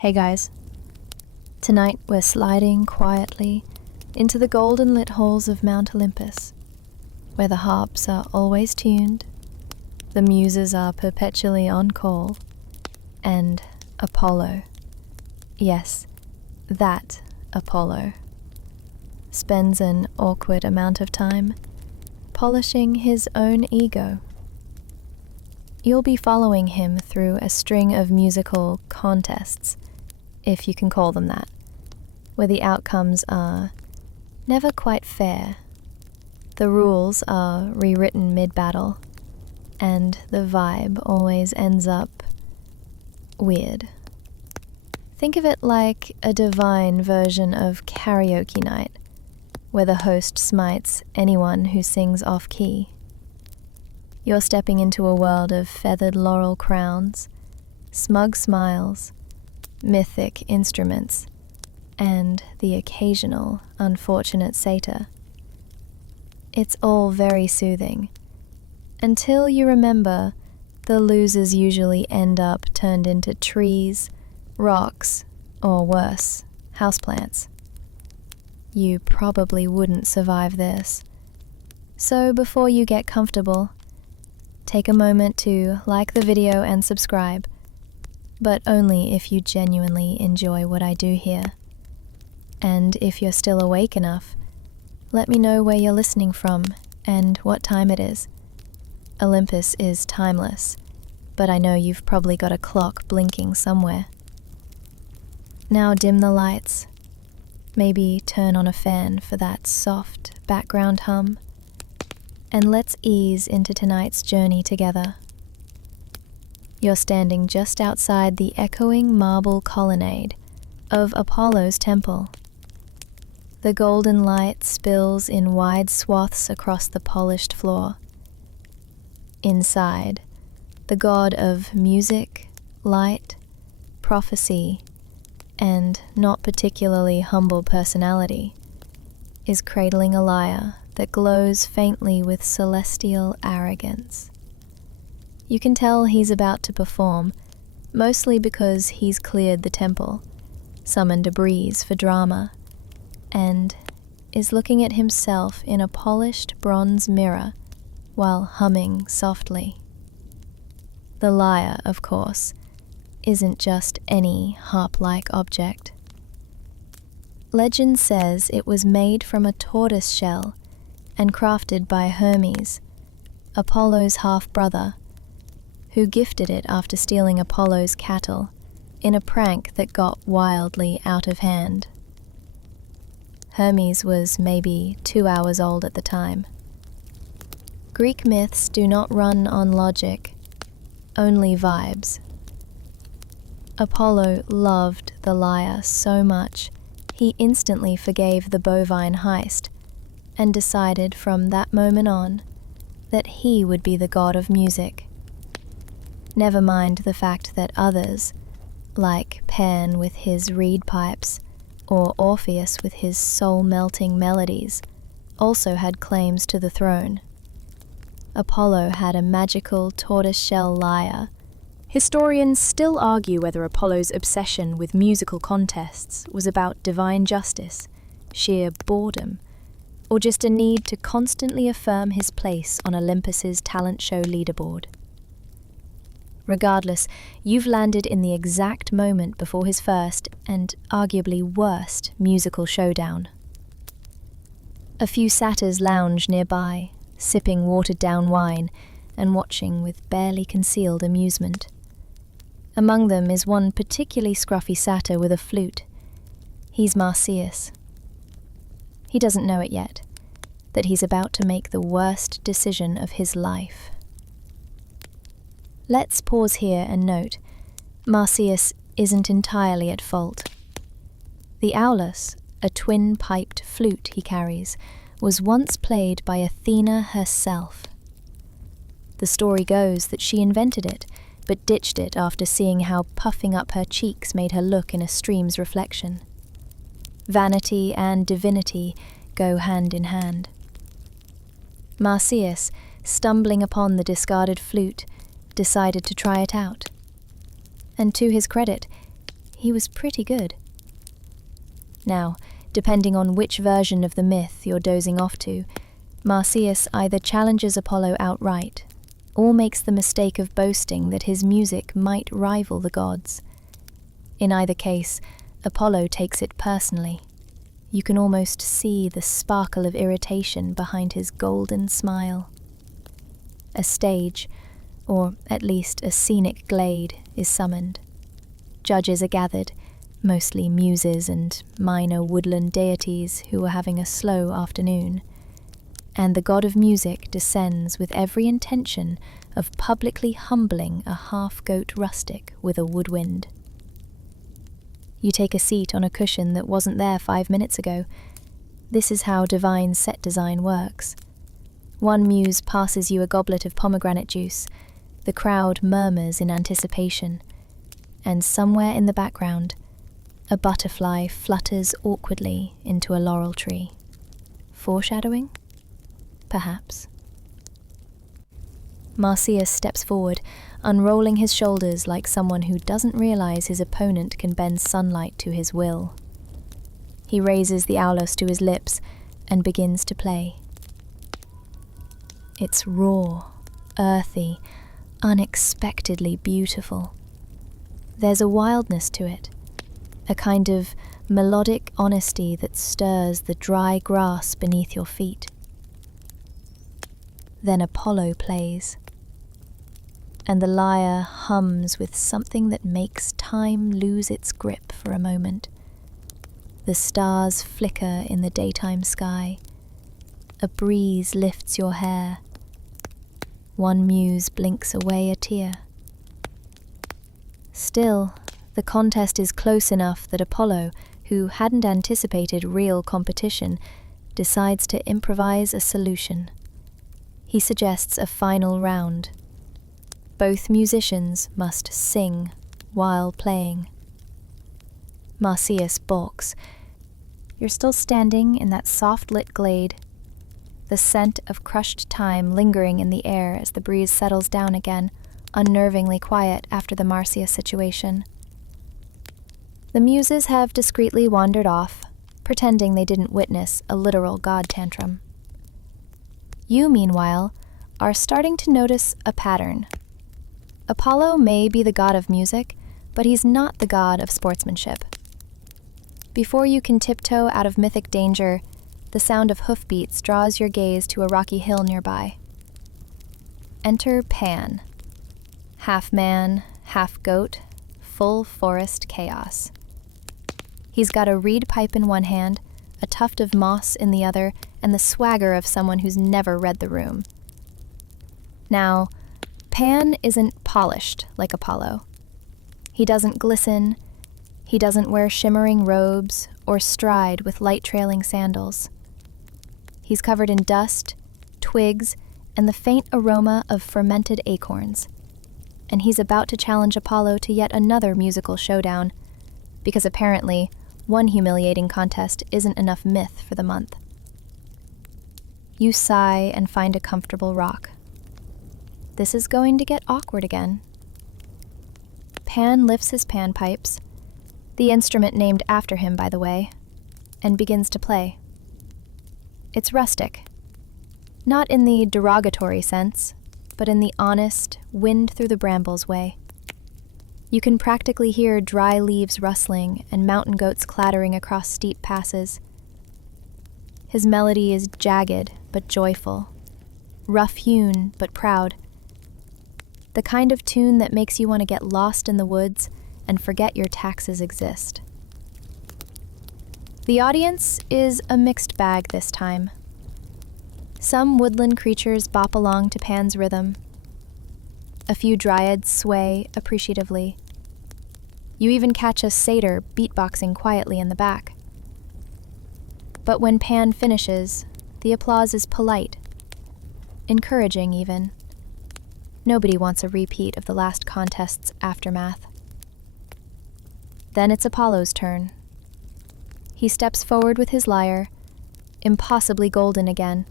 Hey guys. Tonight we're sliding quietly into the golden lit halls of Mount Olympus, where the harps are always tuned, the muses are perpetually on call, and Apollo, yes, that Apollo, spends an awkward amount of time polishing his own ego. You'll be following him through a string of musical contests, if you can call them that, where the outcomes are never quite fair, the rules are rewritten mid-battle, and the vibe always ends up weird. Think of it like a divine version of karaoke night, where the host smites anyone who sings off-key. You're stepping into a world of feathered laurel crowns, smug smiles, mythic instruments, and the occasional unfortunate satyr. It's all very soothing, until you remember the losers usually end up turned into trees, rocks, or worse, houseplants. You probably wouldn't survive this. So before you get comfortable, take a moment to like the video and subscribe, but only if you genuinely enjoy what I do here. And if you're still awake enough, let me know where you're listening from and what time it is. Olympus is timeless, but I know you've probably got a clock blinking somewhere. Now dim the lights. Maybe turn on a fan for that soft background hum. And let's ease into tonight's journey together. You're standing just outside the echoing marble colonnade of Apollo's temple. The golden light spills in wide swaths across the polished floor. Inside, the god of music, light, prophecy, and not particularly humble personality is cradling a lyre that glows faintly with celestial arrogance. You can tell he's about to perform, mostly because he's cleared the temple, summoned a breeze for drama, and is looking at himself in a polished bronze mirror while humming softly. The lyre, of course, isn't just any harp-like object. Legend says it was made from a tortoise shell and crafted by Hermes, Apollo's half-brother, who gifted it after stealing Apollo's cattle in a prank that got wildly out of hand. Hermes was maybe 2 hours old at the time. Greek myths do not run on logic, only vibes. Apollo loved the lyre so much, he instantly forgave the bovine heist and decided from that moment on that he would be the god of music. Never mind the fact that others, like Pan with his reed pipes or Orpheus with his soul-melting melodies, also had claims to the throne. Apollo had a magical tortoise-shell lyre. Historians still argue whether Apollo's obsession with musical contests was about divine justice, sheer boredom, or just a need to constantly affirm his place on Olympus's talent show leaderboard. Regardless, you've landed in the exact moment before his first, and arguably worst, musical showdown. A few satyrs lounge nearby, sipping watered-down wine and watching with barely concealed amusement. Among them is one particularly scruffy satyr with a flute. He's Marsyas. He doesn't know it yet, that he's about to make the worst decision of his life. Let's pause here and note, Marsyas isn't entirely at fault. The aulus, a twin-piped flute he carries, was once played by Athena herself. The story goes that she invented it, but ditched it after seeing how puffing up her cheeks made her look in a stream's reflection. Vanity and divinity go hand in hand. Marsyas, stumbling upon the discarded flute, decided to try it out. And to his credit, he was pretty good. Now, depending on which version of the myth you're dozing off to, Marsyas either challenges Apollo outright, or makes the mistake of boasting that his music might rival the gods. In either case, Apollo takes it personally. You can almost see the sparkle of irritation behind his golden smile. A stage, or at least a scenic glade, is summoned. Judges are gathered, mostly muses and minor woodland deities who are having a slow afternoon, and the god of music descends with every intention of publicly humbling a half-goat rustic with a woodwind. You take a seat on a cushion that wasn't there 5 minutes ago. This is how divine set design works. One muse passes you a goblet of pomegranate juice, the crowd murmurs in anticipation, and somewhere in the background, a butterfly flutters awkwardly into a laurel tree. Foreshadowing? Perhaps. Marsyas steps forward, unrolling his shoulders like someone who doesn't realize his opponent can bend sunlight to his will. He raises the aulos to his lips and begins to play. It's raw, earthy, unexpectedly beautiful. There's a wildness to it, a kind of melodic honesty that stirs the dry grass beneath your feet. Then Apollo plays, and the lyre hums with something that makes time lose its grip for a moment. The stars flicker in the daytime sky. A breeze lifts your hair. One muse blinks away a tear. Still, the contest is close enough that Apollo, who hadn't anticipated real competition, decides to improvise a solution. He suggests a final round. Both musicians must sing while playing. Marsyas balks. You're still standing in that soft-lit glade, the scent of crushed time lingering in the air as the breeze settles down again, unnervingly quiet after the Marsyas situation. The muses have discreetly wandered off, pretending they didn't witness a literal god tantrum. You, meanwhile, are starting to notice a pattern. Apollo may be the god of music, but he's not the god of sportsmanship. Before you can tiptoe out of mythic danger, the sound of hoofbeats draws your gaze to a rocky hill nearby. Enter Pan. Half man, half goat, full forest chaos. He's got a reed pipe in one hand, a tuft of moss in the other, and the swagger of someone who's never read the room. Now, Pan isn't polished like Apollo. He doesn't glisten, he doesn't wear shimmering robes or stride with light-trailing sandals. He's covered in dust, twigs, and the faint aroma of fermented acorns. And he's about to challenge Apollo to yet another musical showdown, because apparently one humiliating contest isn't enough myth for the month. You sigh and find a comfortable rock. This is going to get awkward again. Pan lifts his panpipes, the instrument named after him, by the way, and begins to play. It's rustic. Not in the derogatory sense, but in the honest, wind-through-the-brambles way. You can practically hear dry leaves rustling and mountain goats clattering across steep passes. His melody is jagged but joyful, rough-hewn but proud. The kind of tune that makes you want to get lost in the woods and forget your taxes exist. The audience is a mixed bag this time. Some woodland creatures bop along to Pan's rhythm. A few dryads sway appreciatively. You even catch a satyr beatboxing quietly in the back. But when Pan finishes, the applause is polite, encouraging even. Nobody wants a repeat of the last contest's aftermath. Then it's Apollo's turn. He steps forward with his lyre, impossibly golden again,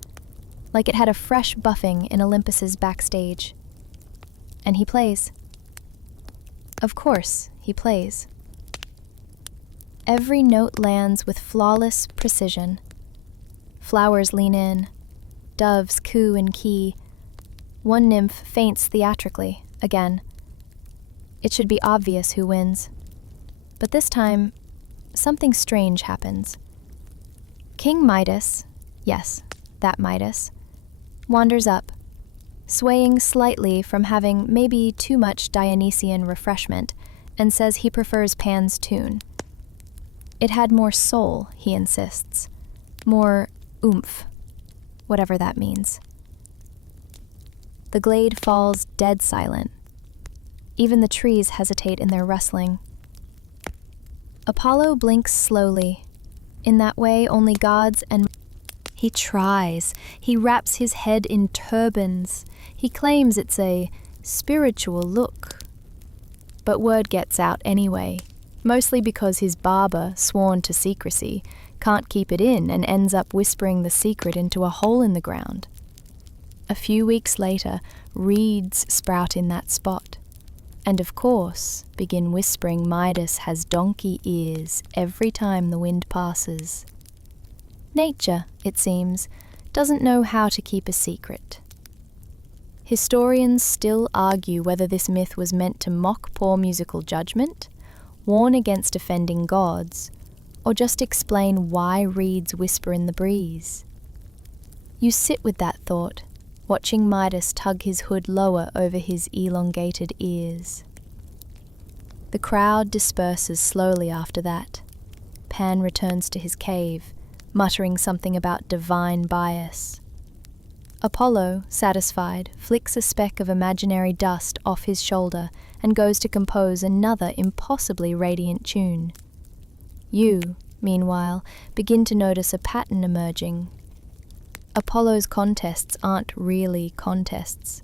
like it had a fresh buffing in Olympus's backstage. And he plays. Of course, he plays. Every note lands with flawless precision. Flowers lean in, doves coo and key. One nymph faints theatrically, again. It should be obvious who wins. But this time, something strange happens. King Midas, yes, that Midas, wanders up, swaying slightly from having maybe too much Dionysian refreshment, and says he prefers Pan's tune. It had more soul, he insists, more oomph, whatever that means. The glade falls dead silent. Even the trees hesitate in their rustling. Apollo blinks slowly. In that way, only gods and... He tries. He wraps his head in turbans. He claims it's a spiritual look. But word gets out anyway, mostly because his barber, sworn to secrecy, can't keep it in and ends up whispering the secret into a hole in the ground. A few weeks later, reeds sprout in that spot, and of course begin whispering Midas has donkey ears every time the wind passes. Nature, it seems, doesn't know how to keep a secret. Historians still argue whether this myth was meant to mock poor musical judgment, warn against offending gods, or just explain why reeds whisper in the breeze. You sit with that thought, watching Midas tug his hood lower over his elongated ears. The crowd disperses slowly after that. Pan returns to his cave, muttering something about divine bias. Apollo, satisfied, flicks a speck of imaginary dust off his shoulder and goes to compose another impossibly radiant tune. You, meanwhile, begin to notice a pattern emerging. Apollo's contests aren't really contests.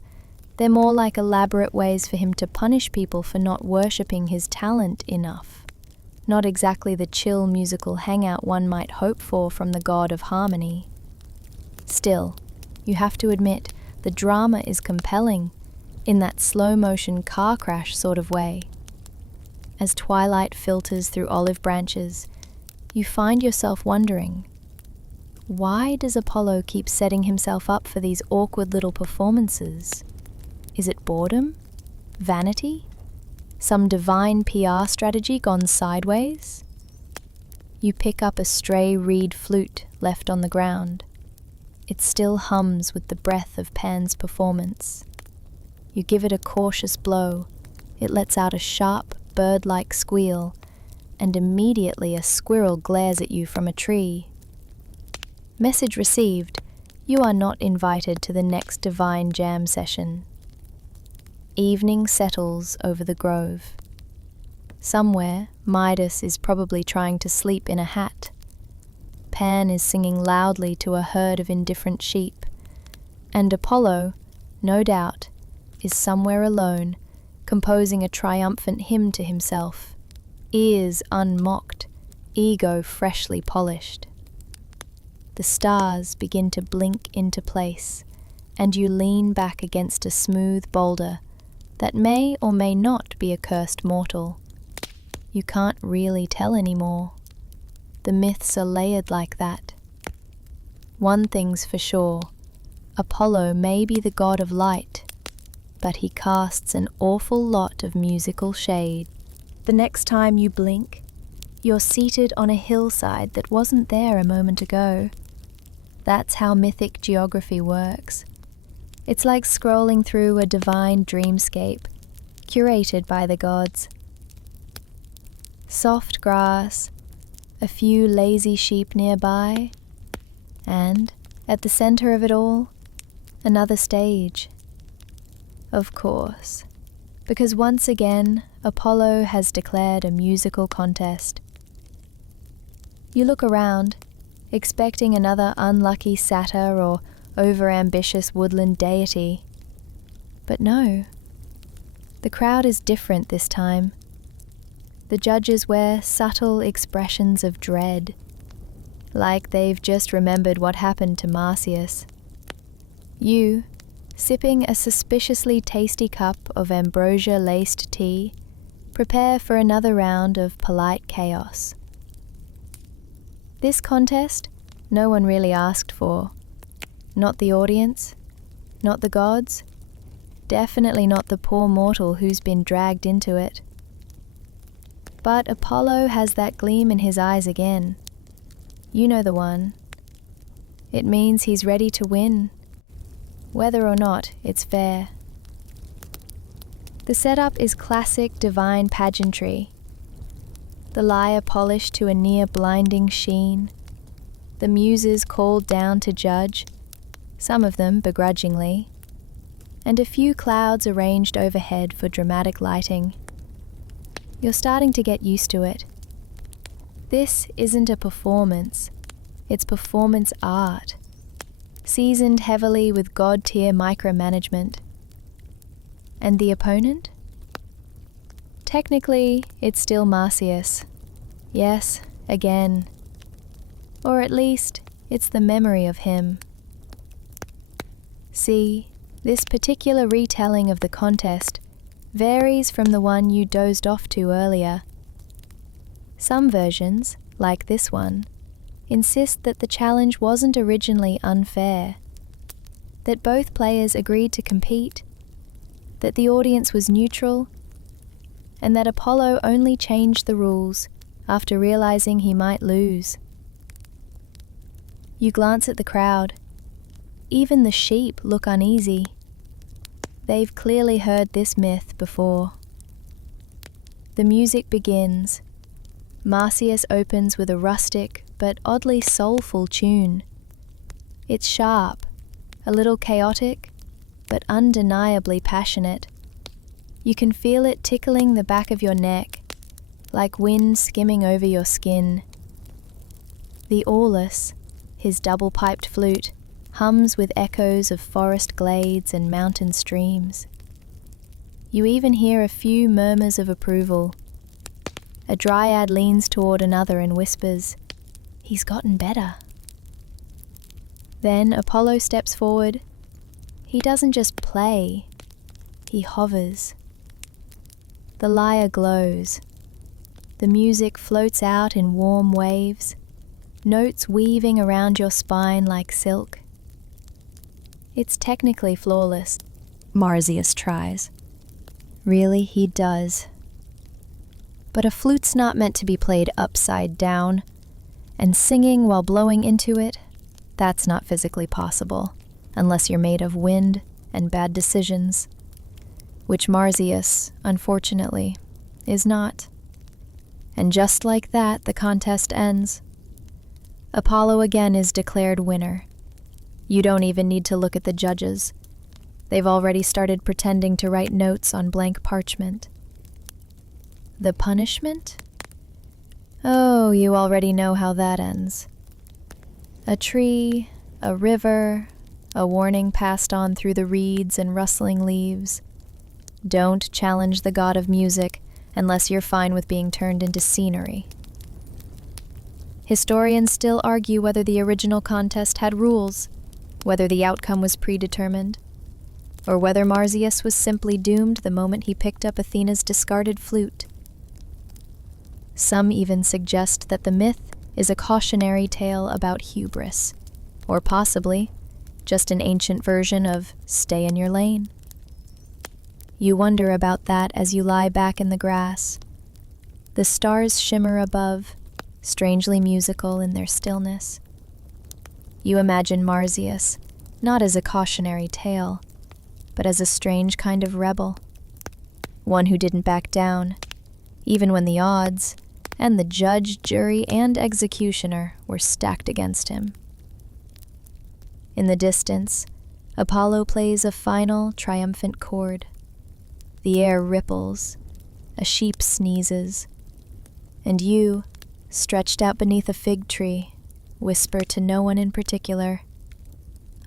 They're more like elaborate ways for him to punish people for not worshipping his talent enough. Not exactly the chill musical hangout one might hope for from the god of harmony. Still, you have to admit, the drama is compelling, in that slow-motion car crash sort of way. As twilight filters through olive branches, you find yourself wondering, why does Apollo keep setting himself up for these awkward little performances? Is it boredom? Vanity? Some divine PR strategy gone sideways? You pick up a stray reed flute left on the ground. It still hums with the breath of Pan's performance. You give it a cautious blow. It lets out a sharp, bird-like squeal, and immediately a squirrel glares at you from a tree. Message received. You are not invited to the next divine jam session. Evening settles over the grove. Somewhere, Midas is probably trying to sleep in a hat. Pan is singing loudly to a herd of indifferent sheep, and Apollo, no doubt, is somewhere alone, composing a triumphant hymn to himself, ears unmocked, ego freshly polished. The stars begin to blink into place, and you lean back against a smooth boulder that may or may not be a cursed mortal. You can't really tell anymore. The myths are layered like that. One thing's for sure, Apollo may be the god of light, but he casts an awful lot of musical shade. The next time you blink, you're seated on a hillside that wasn't there a moment ago. That's how mythic geography works. It's like scrolling through a divine dreamscape, curated by the gods. Soft grass, a few lazy sheep nearby, and, at the center of it all, another stage. Of course, because once again, Apollo has declared a musical contest. You look around, expecting another unlucky satyr or over-ambitious woodland deity. But no, the crowd is different this time. The judges wear subtle expressions of dread, like they've just remembered what happened to Marsyas. You, sipping a suspiciously tasty cup of ambrosia-laced tea, prepare for another round of polite chaos. This contest, no one really asked for. Not the audience, not the gods, definitely not the poor mortal who's been dragged into it. But Apollo has that gleam in his eyes again. You know the one. It means he's ready to win, whether or not it's fair. The setup is classic divine pageantry. The lyre polished to a near blinding sheen, the muses called down to judge, some of them begrudgingly, and a few clouds arranged overhead for dramatic lighting. You're starting to get used to it. This isn't a performance, it's performance art, seasoned heavily with god-tier micromanagement. And the opponent? Technically, it's still Marsyas. Yes, again. Or at least, it's the memory of him. See, this particular retelling of the contest varies from the one you dozed off to earlier. Some versions, like this one, insist that the challenge wasn't originally unfair, that both players agreed to compete, that the audience was neutral, and that Apollo only changed the rules after realizing he might lose. You glance at the crowd. Even the sheep look uneasy. They've clearly heard this myth before. The music begins. Marsyas opens with a rustic but oddly soulful tune. It's sharp, a little chaotic, but undeniably passionate. You can feel it tickling the back of your neck, like wind skimming over your skin. The awless, his double-piped flute, hums with echoes of forest glades and mountain streams. You even hear a few murmurs of approval. A dryad leans toward another and whispers, "He's gotten better." Then Apollo steps forward. He doesn't just play, he hovers. The lyre glows. The music floats out in warm waves, notes weaving around your spine like silk. It's technically flawless, Marsyas tries. Really, he does. But a flute's not meant to be played upside down, and singing while blowing into it, that's not physically possible, unless you're made of wind and bad decisions, which Marsyas, unfortunately, is not. And just like that, the contest ends. Apollo again is declared winner. You don't even need to look at the judges. They've already started pretending to write notes on blank parchment. The punishment? Oh, you already know how that ends. A tree, a river, a warning passed on through the reeds and rustling leaves. Don't challenge the god of music unless you're fine with being turned into scenery. Historians still argue whether the original contest had rules, whether the outcome was predetermined, or whether Marsyas was simply doomed the moment he picked up Athena's discarded flute. Some even suggest that the myth is a cautionary tale about hubris, or possibly just an ancient version of stay in your lane. You wonder about that as you lie back in the grass. The stars shimmer above, strangely musical in their stillness. You imagine Marsyas, not as a cautionary tale, but as a strange kind of rebel. One who didn't back down, even when the odds, and the judge, jury, and executioner were stacked against him. In the distance, Apollo plays a final, triumphant chord. The air ripples, a sheep sneezes, and you, stretched out beneath a fig tree, whisper to no one in particular,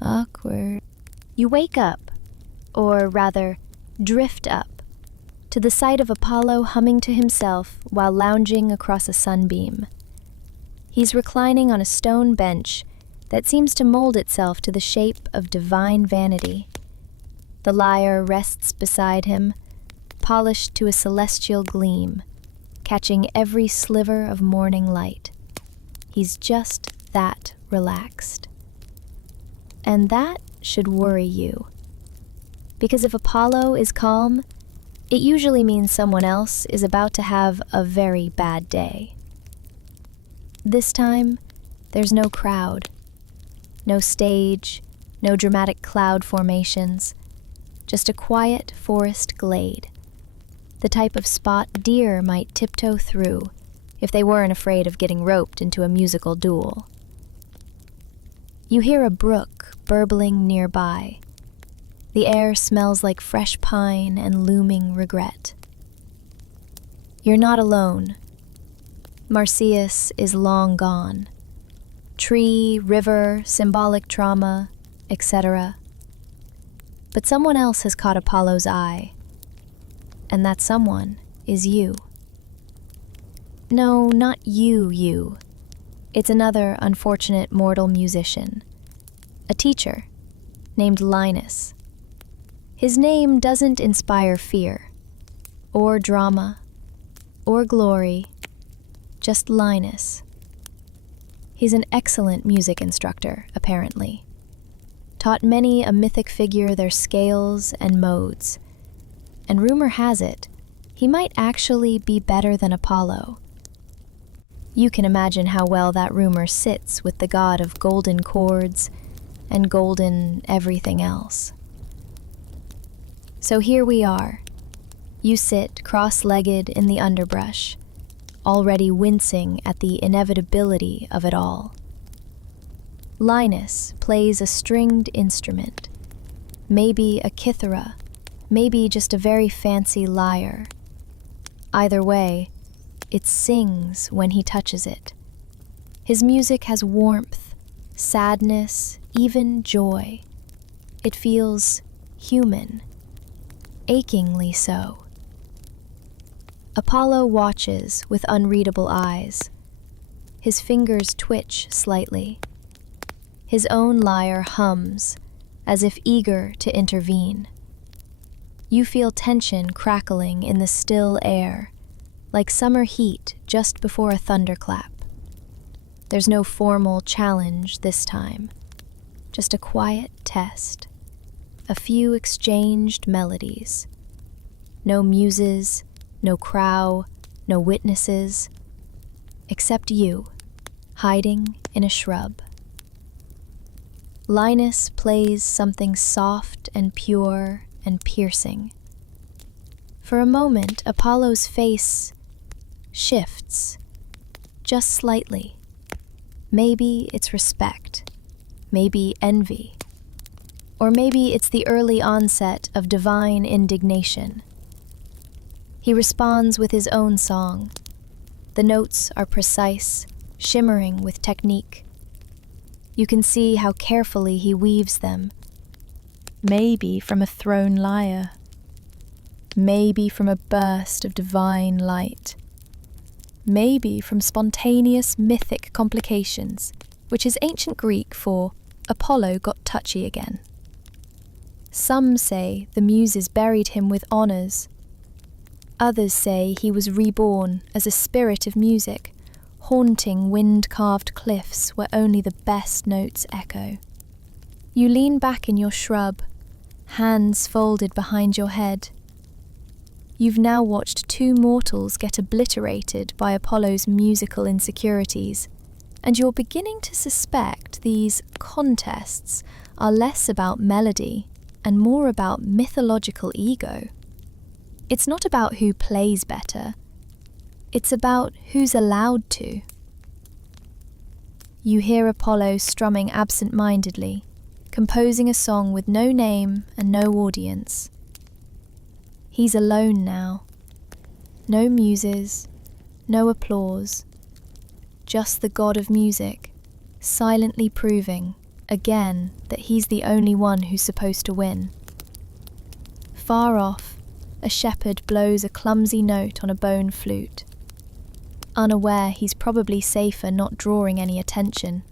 "Awkward." You wake up, or rather, drift up, to the sight of Apollo humming to himself while lounging across a sunbeam. He's reclining on a stone bench that seems to mold itself to the shape of divine vanity. The lyre rests beside him, polished to a celestial gleam, catching every sliver of morning light. He's just that relaxed. And that should worry you. Because if Apollo is calm, it usually means someone else is about to have a very bad day. This time, there's no crowd, no stage, no dramatic cloud formations, just a quiet forest glade, the type of spot deer might tiptoe through if they weren't afraid of getting roped into a musical duel. You hear a brook burbling nearby. The air smells like fresh pine and looming regret. You're not alone. Marsyas is long gone. Tree, river, symbolic trauma, etc. But someone else has caught Apollo's eye, and that someone is you. No, not you. It's another unfortunate mortal musician, a teacher named Linus. His name doesn't inspire fear, or drama, or glory, just Linus. He's an excellent music instructor, apparently. Taught many a mythic figure their scales and modes, and rumor has it, he might actually be better than Apollo. You can imagine how well that rumor sits with the god of golden chords and golden everything else. So here we are. You sit cross-legged in the underbrush, already wincing at the inevitability of it all. Linus plays a stringed instrument, maybe a kithara, maybe just a very fancy lyre. Either way, it sings when he touches it. His music has warmth, sadness, even joy. It feels human, achingly so. Apollo watches with unreadable eyes. His fingers twitch slightly. His own lyre hums, as if eager to intervene. You feel tension crackling in the still air, like summer heat just before a thunderclap. There's no formal challenge this time, just a quiet test, a few exchanged melodies. No muses, no crow, no witnesses, except you, hiding in a shrub. Linus plays something soft and pure and piercing. For a moment, Apollo's face shifts, just slightly. Maybe it's respect, maybe envy, or maybe it's the early onset of divine indignation. He responds with his own song. The notes are precise, shimmering with technique. You can see how carefully he weaves them. Maybe from a thrown lyre. Maybe from a burst of divine light. Maybe from spontaneous mythic complications, which is ancient Greek for Apollo got touchy again. Some say the muses buried him with honours. Others say he was reborn as a spirit of music, haunting wind-carved cliffs where only the best notes echo. You lean back in your shrub, hands folded behind your head. You've now watched two mortals get obliterated by Apollo's musical insecurities, and you're beginning to suspect these contests are less about melody and more about mythological ego. It's not about who plays better, it's about who's allowed to. You hear Apollo strumming absent-mindedly, composing a song with no name and no audience. He's alone now. No muses, no applause. Just the god of music, silently proving, again, that he's the only one who's supposed to win. Far off, a shepherd blows a clumsy note on a bone flute. Unaware he's probably safer not drawing any attention.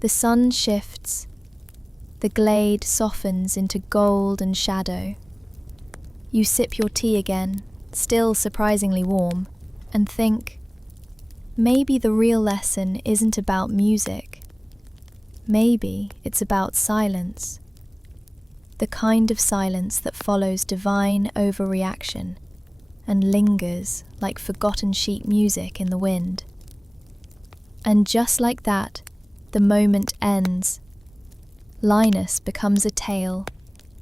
The sun shifts. The glade softens into gold and shadow. You sip your tea again, still surprisingly warm, and think, maybe the real lesson isn't about music. Maybe it's about silence. The kind of silence that follows divine overreaction and lingers like forgotten sheet music in the wind. And just like that, the moment ends. Linus becomes a tale.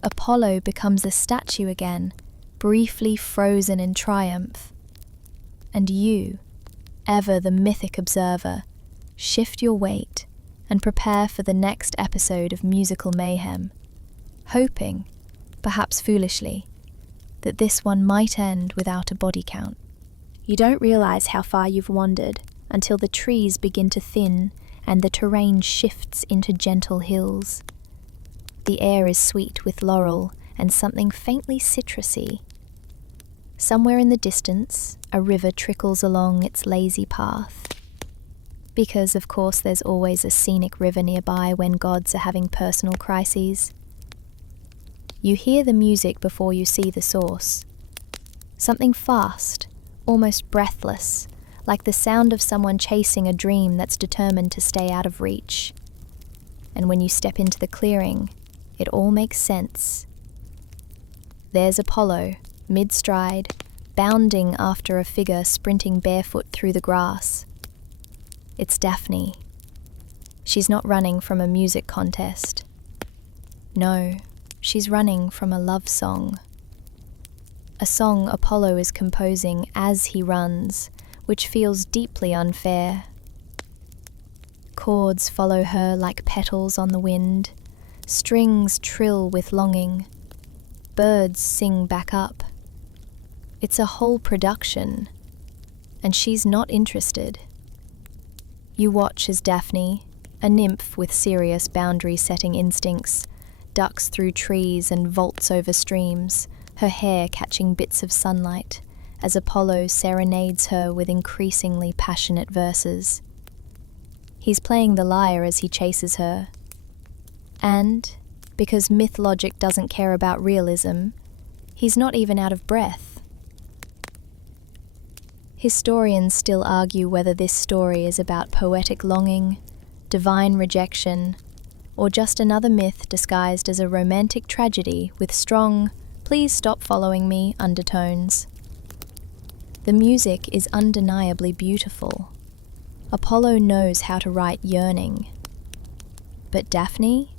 Apollo becomes a statue again, briefly frozen in triumph. And you, ever the mythic observer, shift your weight and prepare for the next episode of musical mayhem, hoping, perhaps foolishly, that this one might end without a body count. You don't realize how far you've wandered until the trees begin to thin and the terrain shifts into gentle hills. The air is sweet with laurel and something faintly citrusy. Somewhere in the distance, a river trickles along its lazy path. Because, of course, there's always a scenic river nearby when gods are having personal crises. You hear the music before you see the source. Something fast, almost breathless, like the sound of someone chasing a dream that's determined to stay out of reach. And when you step into the clearing, it all makes sense. There's Apollo, mid-stride, bounding after a figure sprinting barefoot through the grass. It's Daphne. She's not running from a music contest. No, she's running from a love song. A song Apollo is composing as he runs, which feels deeply unfair. Chords follow her like petals on the wind. Strings trill with longing. Birds sing back up. It's a whole production, and she's not interested. You watch as Daphne, a nymph with serious boundary-setting instincts, ducks through trees and vaults over streams, her hair catching bits of sunlight, as Apollo serenades her with increasingly passionate verses. He's playing the lyre as he chases her. And, because myth logic doesn't care about realism, he's not even out of breath. Historians still argue whether this story is about poetic longing, divine rejection, or just another myth disguised as a romantic tragedy with strong, "please stop following me" undertones. The music is undeniably beautiful. Apollo knows how to write yearning. But Daphne?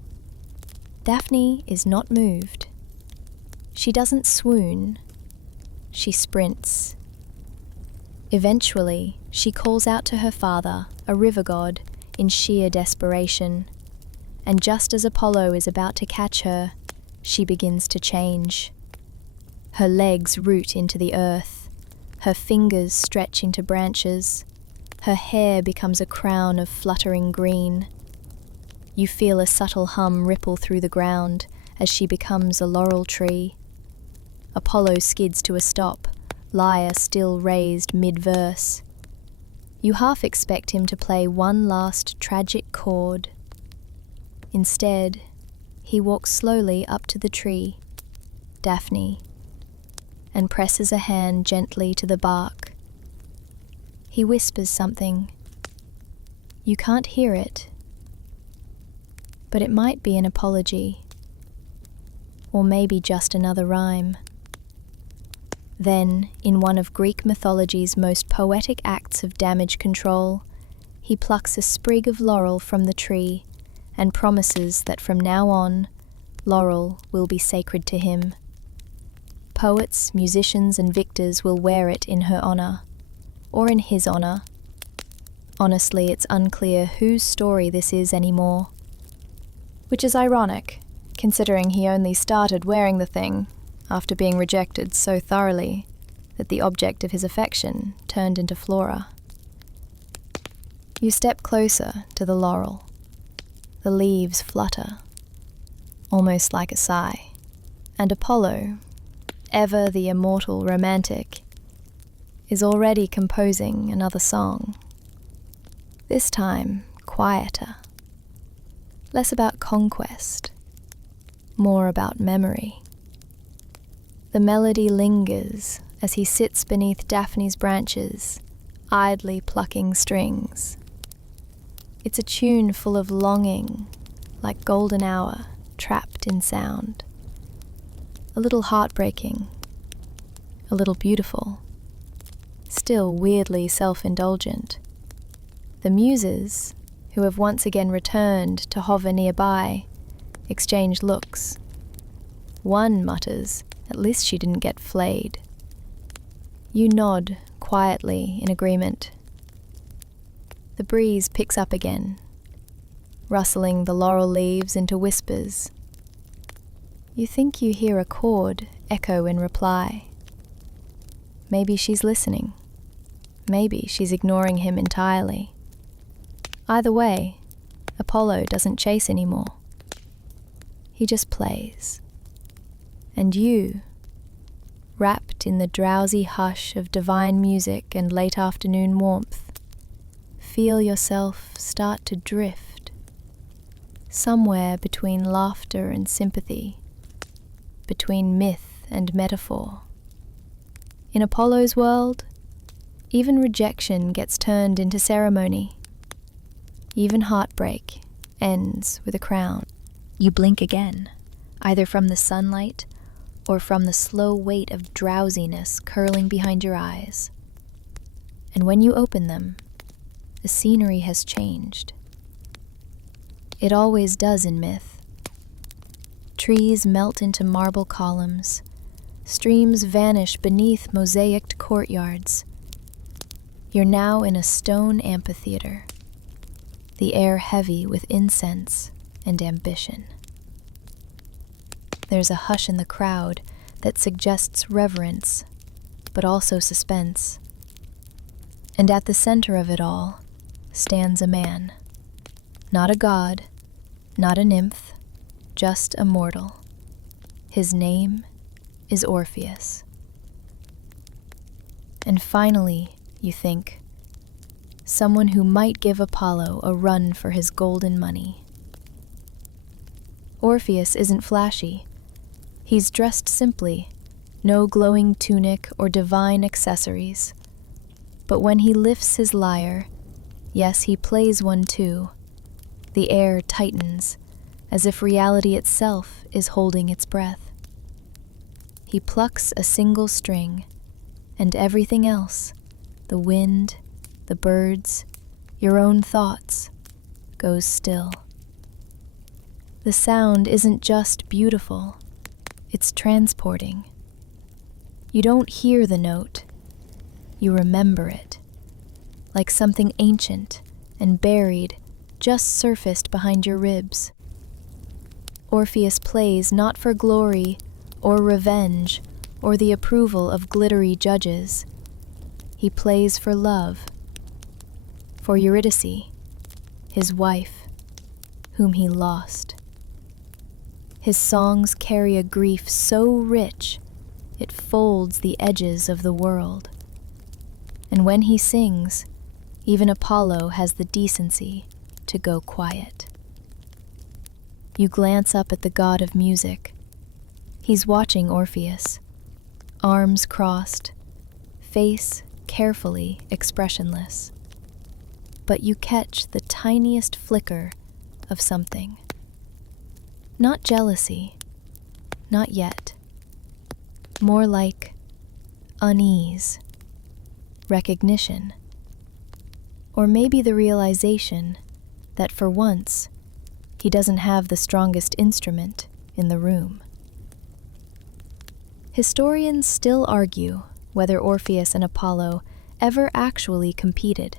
Daphne is not moved. She doesn't swoon. She sprints. Eventually, she calls out to her father, a river god, in sheer desperation. And just as Apollo is about to catch her, she begins to change. Her legs root into the earth. Her fingers stretch into branches. Her hair becomes a crown of fluttering green. You feel a subtle hum ripple through the ground as she becomes a laurel tree. Apollo skids to a stop, lyre still raised mid-verse. You half expect him to play one last tragic chord. Instead, he walks slowly up to the tree, Daphne, and presses a hand gently to the bark. He whispers something. You can't hear it, but it might be an apology, or maybe just another rhyme. Then, in one of Greek mythology's most poetic acts of damage control, he plucks a sprig of laurel from the tree and promises that from now on, laurel will be sacred to him. Poets, musicians, and victors will wear it in her honor, or in his honor. Honestly, it's unclear whose story this is anymore. Which is ironic, considering he only started wearing the thing after being rejected so thoroughly that the object of his affection turned into Flora. You step closer to the laurel. The leaves flutter, almost like a sigh, and Apollo, ever the immortal romantic, is already composing another song. This time, quieter. Less about conquest, more about memory. The melody lingers as he sits beneath Daphne's branches, idly plucking strings. It's a tune full of longing, like golden hour trapped in sound. A little heartbreaking, a little beautiful, still weirdly self-indulgent. The muses, who have once again returned to hover nearby, exchange looks. One mutters, "At least she didn't get flayed." You nod quietly in agreement. The breeze picks up again, rustling the laurel leaves into whispers. You think you hear a chord echo in reply. Maybe she's listening. Maybe she's ignoring him entirely. Either way, Apollo doesn't chase anymore. He just plays. And you, wrapped in the drowsy hush of divine music and late afternoon warmth, feel yourself start to drift, somewhere between laughter and sympathy, between myth and metaphor. In Apollo's world, even rejection gets turned into ceremony. Even heartbreak ends with a crown. You blink again, either from the sunlight or from the slow weight of drowsiness curling behind your eyes. And when you open them, the scenery has changed. It always does in myth. Trees melt into marble columns, streams vanish beneath mosaicked courtyards. You're now in a stone amphitheater, the air heavy with incense and ambition. There's a hush in the crowd that suggests reverence, but also suspense. And at the center of it all stands a man. Not a god, not a nymph, just a mortal. His name is Orpheus. And finally, you think, someone who might give Apollo a run for his golden money. Orpheus isn't flashy. He's dressed simply, no glowing tunic or divine accessories. But when he lifts his lyre, yes, he plays one too, the air tightens, as if reality itself is holding its breath. He plucks a single string, and everything else, the wind, the birds, your own thoughts, goes still. The sound isn't just beautiful, it's transporting. You don't hear the note, you remember it, like something ancient and buried just surfaced behind your ribs. Orpheus plays not for glory or revenge or the approval of glittery judges. He plays for love, for Eurydice, his wife, whom he lost. His songs carry a grief so rich it folds the edges of the world. And when he sings, even Apollo has the decency to go quiet. You glance up at the god of music. He's watching Orpheus, arms crossed, face carefully expressionless. But you catch the tiniest flicker of something. Not jealousy, not yet. More like unease, recognition, or maybe the realization that for once, he doesn't have the strongest instrument in the room. Historians still argue whether Orpheus and Apollo ever actually competed.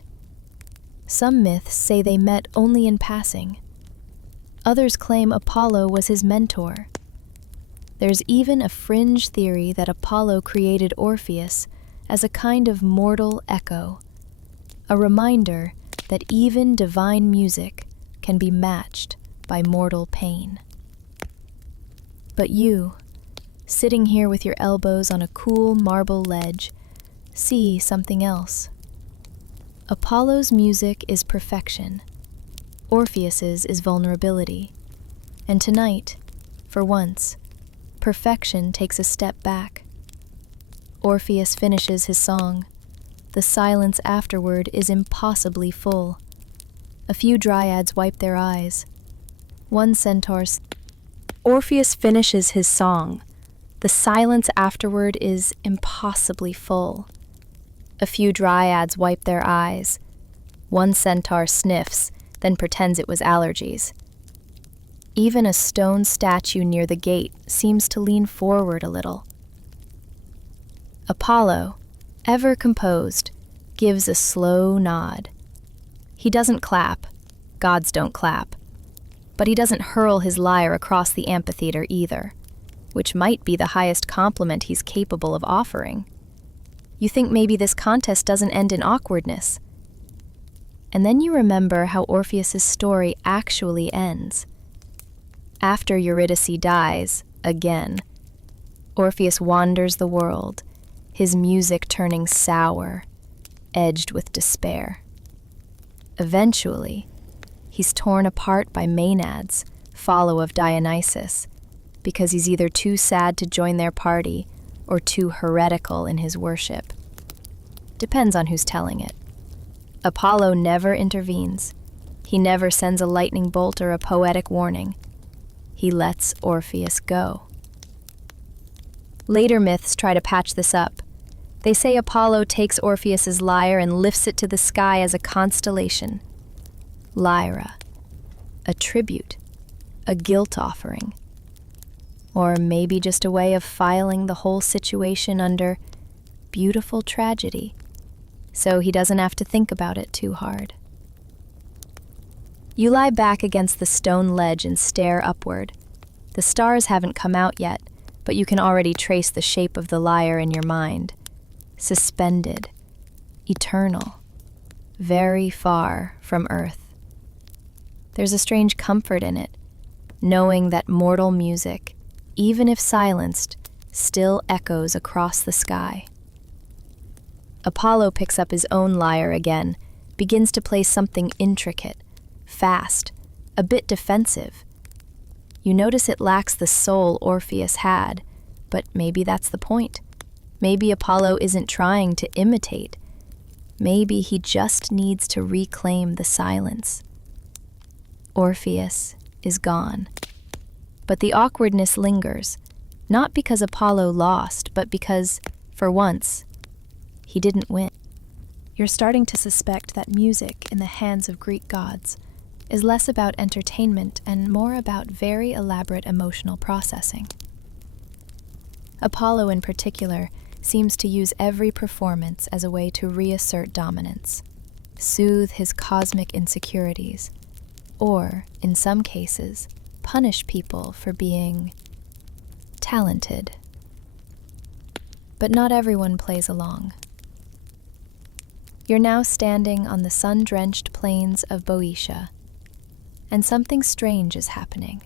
Some myths say they met only in passing. Others claim Apollo was his mentor. There's even a fringe theory that Apollo created Orpheus as a kind of mortal echo, a reminder that even divine music can be matched by mortal pain. But you, sitting here with your elbows on a cool marble ledge, see something else. Apollo's music is perfection. Orpheus's is vulnerability. And tonight, for once, perfection takes a step back. Orpheus finishes his song, the silence afterward is impossibly full. A few dryads wipe their eyes. One centaur. Orpheus finishes his song. The silence afterward is impossibly full. A few dryads wipe their eyes. One centaur sniffs, then pretends it was allergies. Even a stone statue near the gate seems to lean forward a little. Apollo, ever composed, gives a slow nod. He doesn't clap. Gods don't clap. But he doesn't hurl his lyre across the amphitheater either, which might be the highest compliment he's capable of offering. You think maybe this contest doesn't end in awkwardness. And then you remember how Orpheus's story actually ends. After Eurydice dies, again, Orpheus wanders the world, his music turning sour, edged with despair. Eventually, he's torn apart by Maenads, follow of Dionysus, because he's either too sad to join their party or too heretical in his worship. Depends on who's telling it. Apollo never intervenes. He never sends a lightning bolt or a poetic warning. He lets Orpheus go. Later myths try to patch this up. They say Apollo takes Orpheus's lyre and lifts it to the sky as a constellation. Lyra, a tribute, a guilt offering. Or maybe just a way of filing the whole situation under beautiful tragedy, so he doesn't have to think about it too hard. You lie back against the stone ledge and stare upward. The stars haven't come out yet, but you can already trace the shape of the lyre in your mind. Suspended, eternal, very far from Earth. There's a strange comfort in it, knowing that mortal music, even if silenced, still echoes across the sky. Apollo picks up his own lyre again, begins to play something intricate, fast, a bit defensive. You notice it lacks the soul Orpheus had, but maybe that's the point. Maybe Apollo isn't trying to imitate. Maybe he just needs to reclaim the silence. Orpheus is gone. But the awkwardness lingers, not because Apollo lost, but because, for once, he didn't win. You're starting to suspect that music in the hands of Greek gods is less about entertainment and more about very elaborate emotional processing. Apollo, in particular, seems to use every performance as a way to reassert dominance, soothe his cosmic insecurities, or, in some cases, punish people for being talented. But not everyone plays along. You're now standing on the sun-drenched plains of Boeotia, and something strange is happening.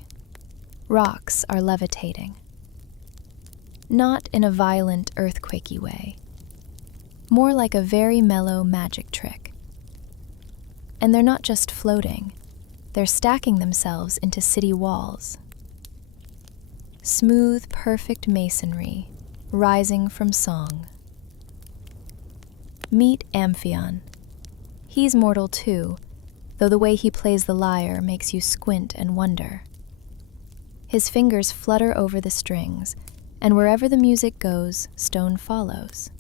Rocks are levitating. Not in a violent earthquakey way, more like a very mellow magic trick. And they're not just floating, they're stacking themselves into city walls. Smooth, perfect masonry, rising from song. Meet Amphion. He's mortal too, though the way he plays the lyre makes you squint and wonder. His fingers flutter over the strings, and wherever the music goes, stone follows.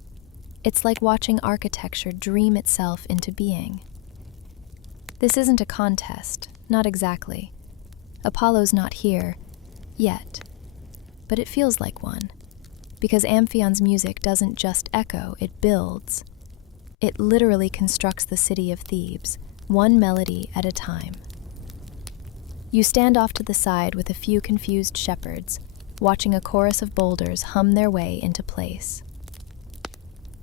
It's like watching architecture dream itself into being. This isn't a contest, not exactly. Apollo's not here, yet. But it feels like one, because Amphion's music doesn't just echo, it builds. It literally constructs the city of Thebes, one melody at a time. You stand off to the side with a few confused shepherds, watching a chorus of boulders hum their way into place.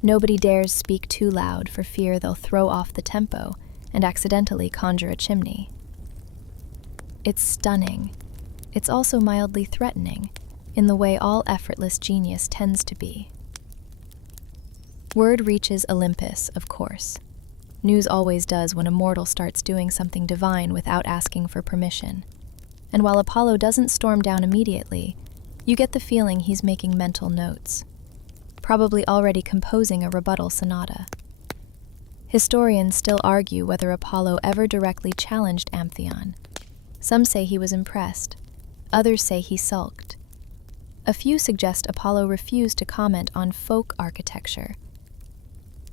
Nobody dares speak too loud for fear they'll throw off the tempo and accidentally conjure a chimney. It's stunning. It's also mildly threatening, in the way all effortless genius tends to be. Word reaches Olympus, of course. News always does when a mortal starts doing something divine without asking for permission. And while Apollo doesn't storm down immediately, you get the feeling he's making mental notes, probably already composing a rebuttal sonata. Historians still argue whether Apollo ever directly challenged Amphion. Some say he was impressed, others say he sulked. A few suggest Apollo refused to comment on folk architecture.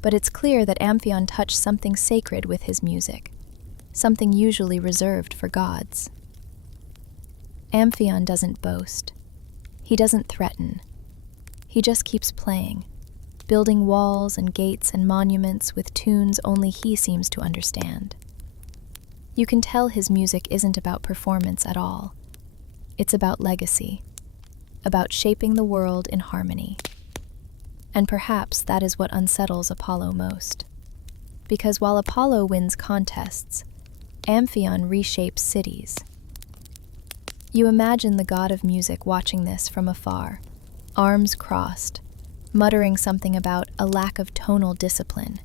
But it's clear that Amphion touched something sacred with his music, something usually reserved for gods. Amphion doesn't boast. He doesn't threaten. He just keeps playing, building walls and gates and monuments with tunes only he seems to understand. You can tell his music isn't about performance at all. It's about legacy, about shaping the world in harmony. And perhaps that is what unsettles Apollo most. Because while Apollo wins contests, Amphion reshapes cities. You imagine the god of music watching this from afar, arms crossed, muttering something about a lack of tonal discipline.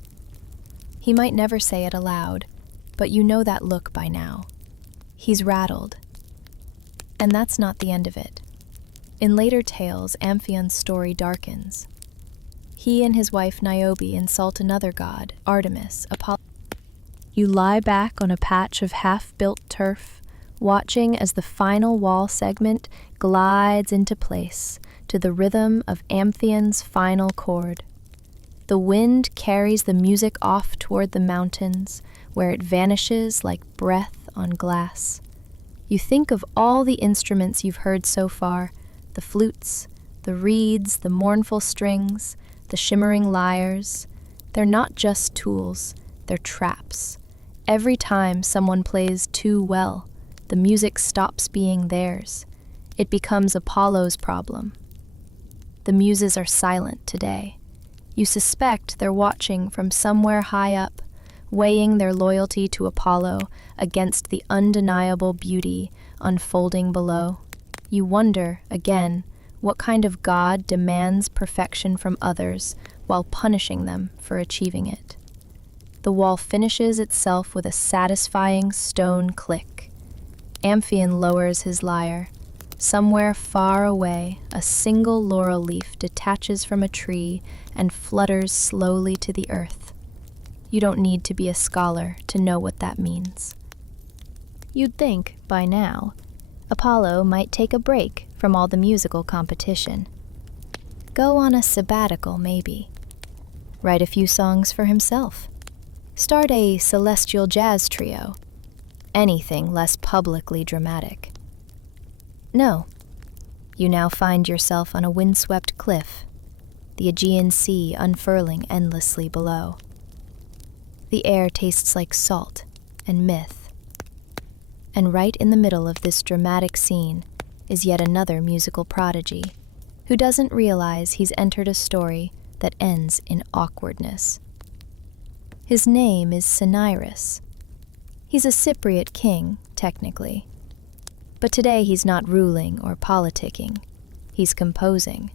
He might never say it aloud, but you know that look by now. He's rattled. And that's not the end of it. In later tales, Amphion's story darkens. He and his wife Niobe insult another god, Artemis, Apollo. You lie back on a patch of half-built turf, watching as the final wall segment glides into place to the rhythm of Amphion's final chord. The wind carries the music off toward the mountains, where it vanishes like breath on glass. You think of all the instruments you've heard so far, the flutes, the reeds, the mournful strings, the shimmering lyres. They're not just tools, they're traps. Every time someone plays too well, the music stops being theirs. It becomes Apollo's problem. The muses are silent today. You suspect they're watching from somewhere high up, weighing their loyalty to Apollo against the undeniable beauty unfolding below. You wonder, again, what kind of god demands perfection from others while punishing them for achieving it. The wall finishes itself with a satisfying stone click. Amphion lowers his lyre. Somewhere far away, a single laurel leaf detaches from a tree and flutters slowly to the earth. You don't need to be a scholar to know what that means. You'd think, by now, Apollo might take a break from all the musical competition. Go on a sabbatical, maybe. Write a few songs for himself. Start a celestial jazz trio. Anything less publicly dramatic. No. You now find yourself on a windswept cliff, the Aegean Sea unfurling endlessly below. The air tastes like salt and myth. And right in the middle of this dramatic scene is yet another musical prodigy who doesn't realize he's entered a story that ends in awkwardness. His name is Cinyras. He's a Cypriot king, technically. But today he's not ruling or politicking. He's composing.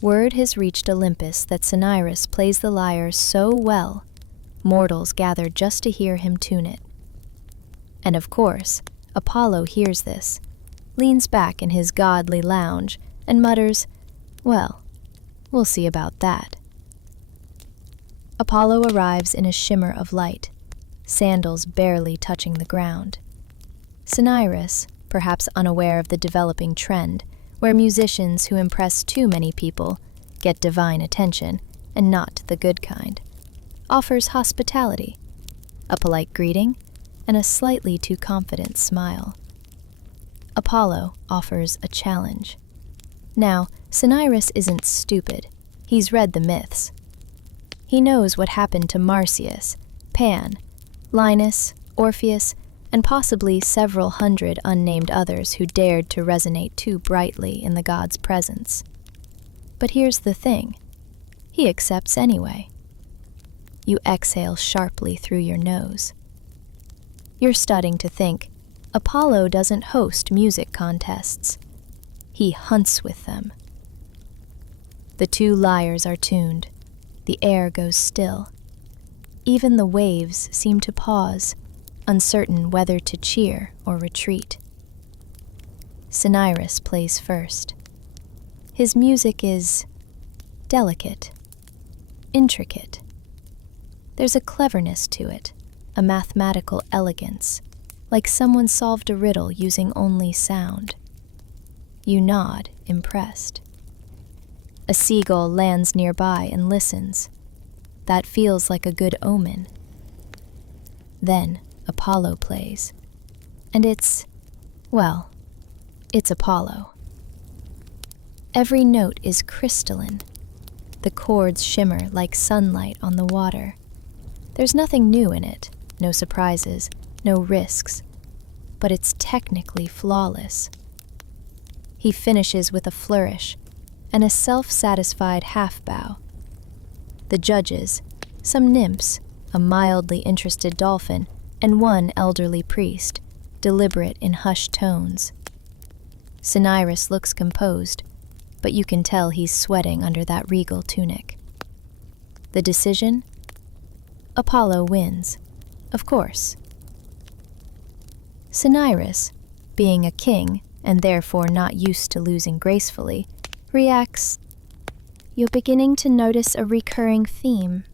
Word has reached Olympus that Cinyras plays the lyre so well, mortals gather just to hear him tune it. And of course, Apollo hears this, leans back in his godly lounge, and mutters, "Well, we'll see about that." Apollo arrives in a shimmer of light, sandals barely touching the ground. Cinyras, perhaps unaware of the developing trend, where musicians who impress too many people get divine attention, and not the good kind, offers hospitality, a polite greeting, and a slightly too confident smile. Apollo offers a challenge. Now, Cinyras isn't stupid. He's read the myths. He knows what happened to Marsyas, Pan, Linus, Orpheus, and possibly several hundred unnamed others who dared to resonate too brightly in the god's presence. But here's the thing. He accepts anyway. You exhale sharply through your nose. You're starting to think, Apollo doesn't host music contests. He hunts with them. The two lyres are tuned. The air goes still. Even the waves seem to pause, uncertain whether to cheer or retreat. Cinyras plays first. His music is delicate, intricate. There's a cleverness to it, a mathematical elegance, like someone solved a riddle using only sound. You nod, impressed. A seagull lands nearby and listens. That feels like a good omen. Then Apollo plays. And it's Apollo. Every note is crystalline. The chords shimmer like sunlight on the water. There's nothing new in it, no surprises, no risks, but it's technically flawless. He finishes with a flourish and a self-satisfied half-bow. The judges, some nymphs, a mildly interested dolphin, and one elderly priest, deliberate in hushed tones. Cinyras looks composed, but you can tell he's sweating under that regal tunic. The decision? Apollo wins, of course. Cinyras, being a king and therefore not used to losing gracefully, reacts. You're beginning to notice a recurring theme.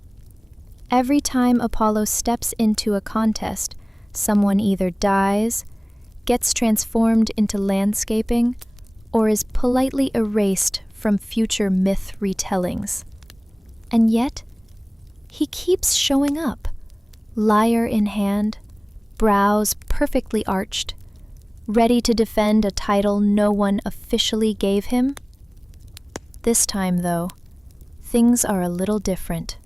Every time Apollo steps into a contest, someone either dies, gets transformed into landscaping, or is politely erased from future myth retellings. And yet, he keeps showing up, lyre in hand, brows perfectly arched, ready to defend a title no one officially gave him. This time, though, things are a little different.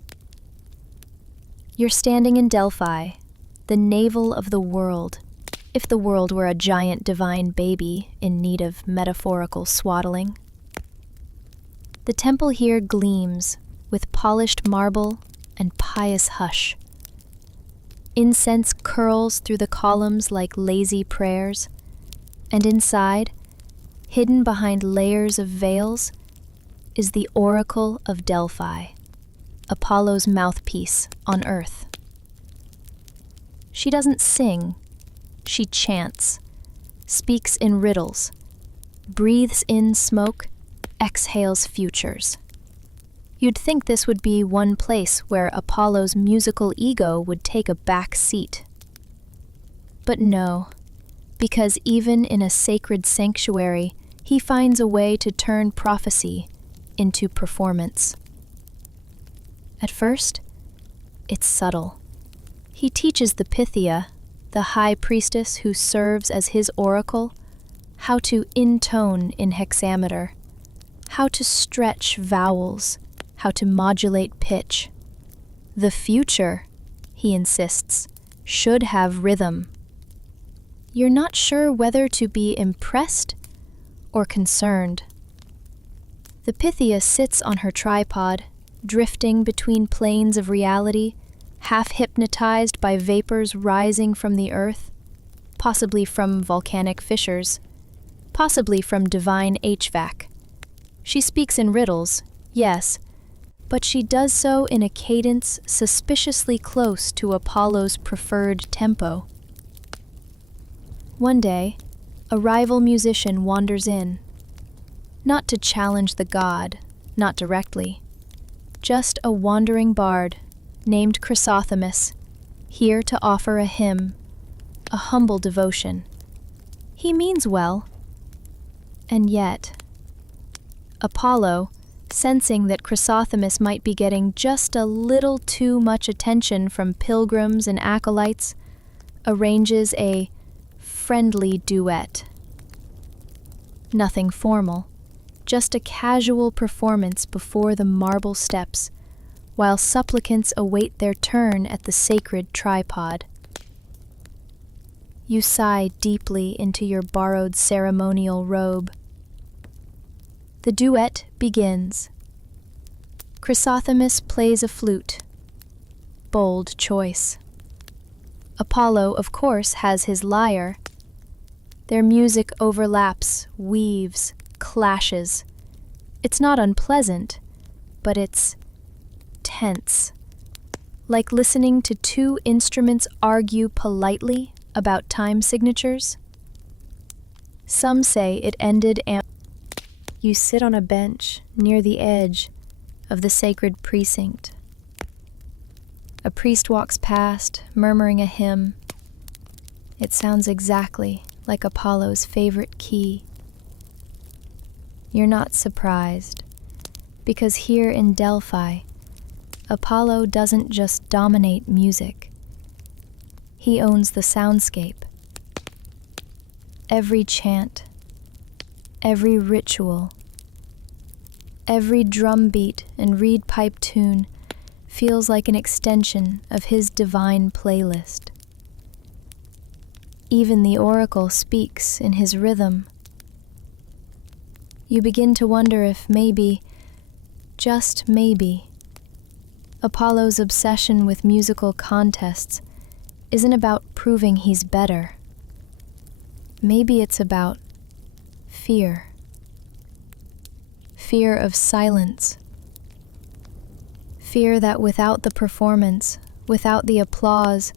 You're standing in Delphi, the navel of the world, if the world were a giant divine baby in need of metaphorical swaddling. The temple here gleams with polished marble and pious hush. Incense curls through the columns like lazy prayers, and inside, hidden behind layers of veils, is the Oracle of Delphi, Apollo's mouthpiece on Earth. She doesn't sing, she chants, speaks in riddles, breathes in smoke, exhales futures. You'd think this would be one place where Apollo's musical ego would take a back seat. But no, because even in a sacred sanctuary, he finds a way to turn prophecy into performance. At first, it's subtle. He teaches the Pythia, the high priestess who serves as his oracle, how to intone in hexameter, how to stretch vowels, how to modulate pitch. The future, he insists, should have rhythm. You're not sure whether to be impressed or concerned. The Pythia sits on her tripod, drifting between planes of reality, half hypnotized by vapors rising from the earth, possibly from volcanic fissures, possibly from divine HVAC. She speaks in riddles, yes, but she does so in a cadence suspiciously close to Apollo's preferred tempo. One day, a rival musician wanders in, not to challenge the god, not directly, just a wandering bard named Chrysothemis, here to offer a hymn, a humble devotion. He means well. And yet, Apollo, sensing that Chrysothemis might be getting just a little too much attention from pilgrims and acolytes, arranges a friendly duet. Nothing formal, just a casual performance before the marble steps, while supplicants await their turn at the sacred tripod. You sigh deeply into your borrowed ceremonial robe. The duet begins. Chrysothemis plays a flute. Bold choice. Apollo, of course, has his lyre. Their music overlaps, weaves, clashes. It's not unpleasant, but it's tense, like listening to two instruments argue politely about time signatures. Some say it ended and you sit on a bench near the edge of the sacred precinct. A priest walks past, murmuring a hymn. It sounds exactly like Apollo's favorite key. You're not surprised, because here in Delphi, Apollo doesn't just dominate music. He owns the soundscape. Every chant, every ritual, every drum beat and reed pipe tune feels like an extension of his divine playlist. Even the oracle speaks in his rhythm. You begin to wonder if maybe, just maybe, Apollo's obsession with musical contests isn't about proving he's better. Maybe it's about fear. Fear of silence. Fear that without the performance, without the applause,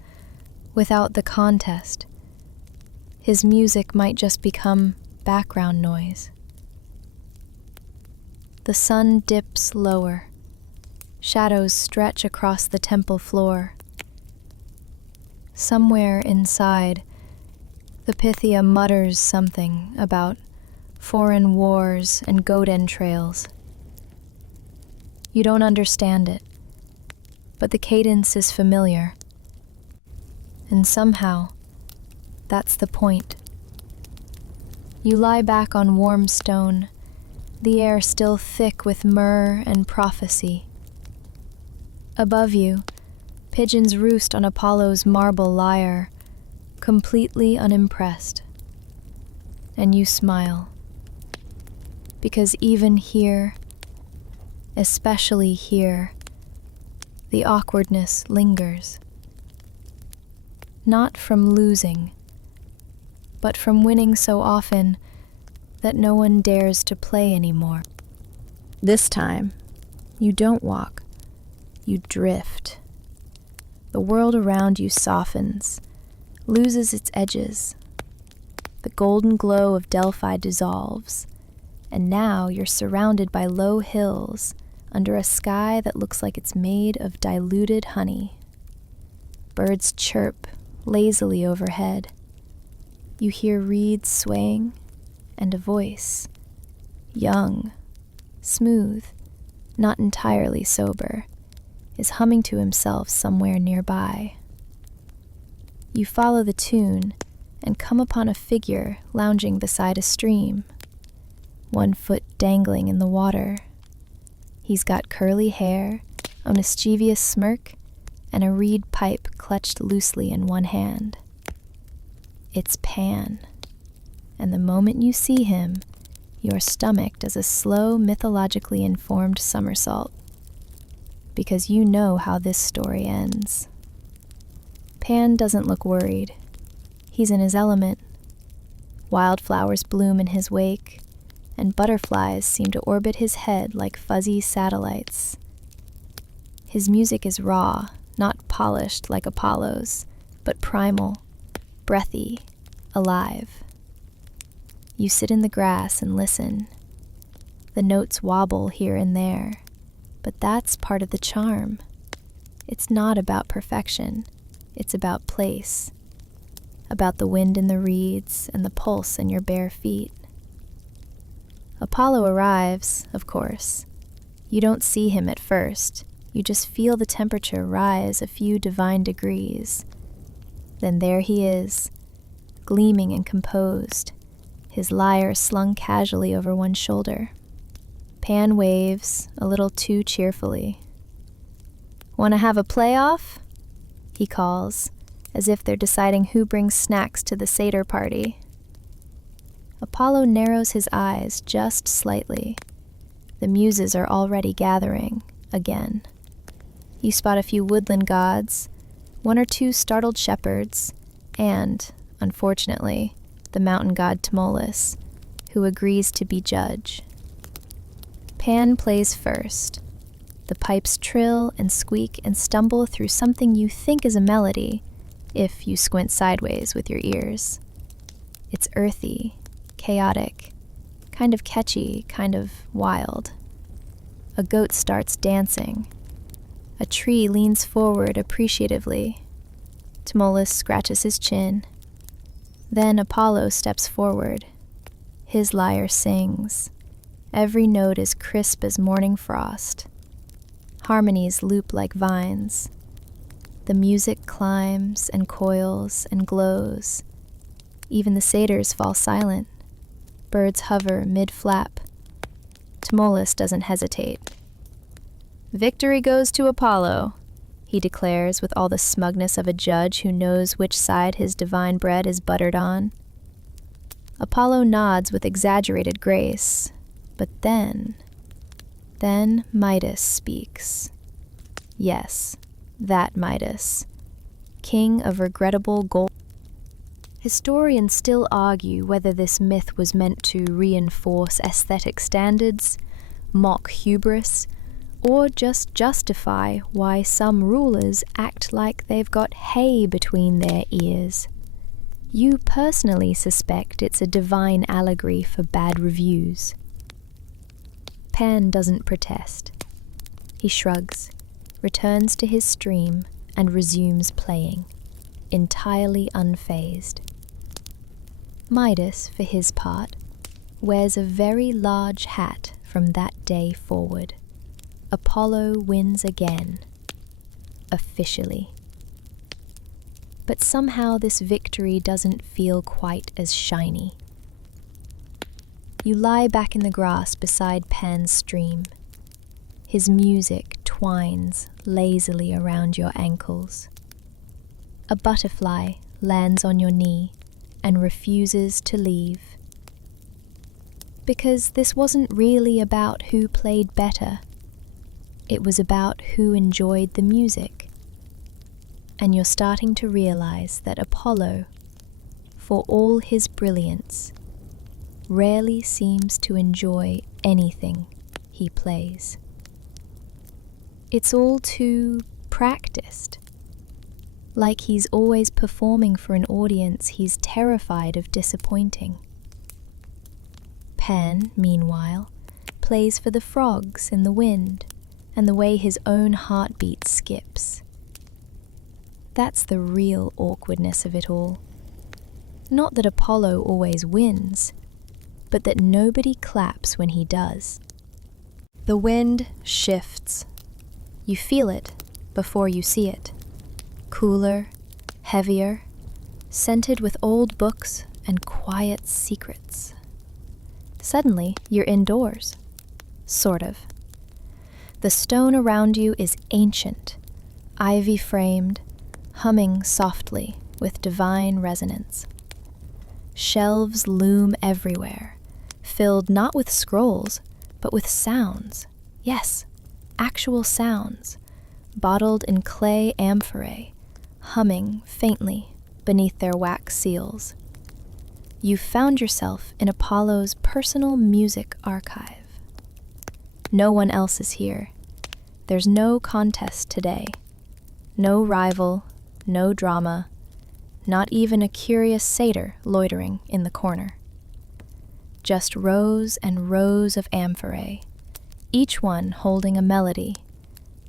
without the contest, his music might just become background noise. The sun dips lower. Shadows stretch across the temple floor. Somewhere inside, the Pythia mutters something about foreign wars and goat entrails. You don't understand it, but the cadence is familiar. And somehow, that's the point. You lie back on warm stone, the air still thick with myrrh and prophecy. Above you, pigeons roost on Apollo's marble lyre, completely unimpressed. And you smile. Because even here, especially here, the awkwardness lingers. Not from losing, but from winning so often that no one dares to play anymore. This time, you don't walk, you drift. The world around you softens, loses its edges. The golden glow of Delphi dissolves, and now you're surrounded by low hills under a sky that looks like it's made of diluted honey. Birds chirp lazily overhead. You hear reeds swaying, and a voice, young, smooth, not entirely sober, is humming to himself somewhere nearby. You follow the tune and come upon a figure lounging beside a stream, one foot dangling in the water. He's got curly hair, a mischievous smirk, and a reed pipe clutched loosely in one hand. It's Pan, and the moment you see him, your stomach does a slow, mythologically informed somersault, because you know how this story ends. Pan doesn't look worried. He's in his element. Wildflowers bloom in his wake, and butterflies seem to orbit his head like fuzzy satellites. His music is raw, not polished like Apollo's, but primal, breathy, alive. You sit in the grass and listen. The notes wobble here and there, but that's part of the charm. It's not about perfection. It's about place, about the wind in the reeds and the pulse in your bare feet. Apollo arrives, of course. You don't see him at first. You just feel the temperature rise a few divine degrees. Then there he is, gleaming and composed, his lyre slung casually over one shoulder. Pan waves, a little too cheerfully. "Want to have a playoff?" he calls, as if they're deciding who brings snacks to the Seder party. Apollo narrows his eyes just slightly. The muses are already gathering, again. You spot a few woodland gods, one or two startled shepherds, and, unfortunately, the mountain god Tmolus, who agrees to be judge. Pan plays first. The pipes trill and squeak and stumble through something you think is a melody, if you squint sideways with your ears. It's earthy, chaotic, kind of catchy, kind of wild. A goat starts dancing. A tree leans forward appreciatively. Tmolus scratches his chin. Then Apollo steps forward. His lyre sings. Every note is crisp as morning frost. Harmonies loop like vines. The music climbs and coils and glows. Even the satyrs fall silent. Birds hover mid-flap. Tmolus doesn't hesitate. "Victory goes to Apollo," he declares with all the smugness of a judge who knows which side his divine bread is buttered on. Apollo nods with exaggerated grace, but then Midas speaks. Yes, that Midas, king of regrettable gold. Historians still argue whether this myth was meant to reinforce aesthetic standards, mock hubris, or just justify why some rulers act like they've got hay between their ears. You personally suspect it's a divine allegory for bad reviews. Pan doesn't protest. He shrugs, returns to his stream, and resumes playing, entirely unfazed. Midas, for his part, wears a very large hat from that day forward. Apollo wins again. Officially. But somehow this victory doesn't feel quite as shiny. You lie back in the grass beside Pan's stream. His music twines lazily around your ankles. A butterfly lands on your knee and refuses to leave. Because this wasn't really about who played better. It was about who enjoyed the music. And you're starting to realize that Apollo, for all his brilliance, rarely seems to enjoy anything he plays. It's all too practiced. Like he's always performing for an audience he's terrified of disappointing. Pan, meanwhile, plays for the frogs in the wind and the way his own heartbeat skips. That's the real awkwardness of it all. Not that Apollo always wins, but that nobody claps when he does. The wind shifts. You feel it before you see it. Cooler, heavier, scented with old books and quiet secrets. Suddenly, you're indoors. Sort of. The stone around you is ancient, ivy-framed, humming softly with divine resonance. Shelves loom everywhere, filled not with scrolls, but with sounds. Yes, actual sounds, bottled in clay amphorae, humming faintly beneath their wax seals. You've found yourself in Apollo's personal music archive. No one else is here. There's no contest today. No rival, no drama, not even a curious satyr loitering in the corner. Just rows and rows of amphorae, each one holding a melody,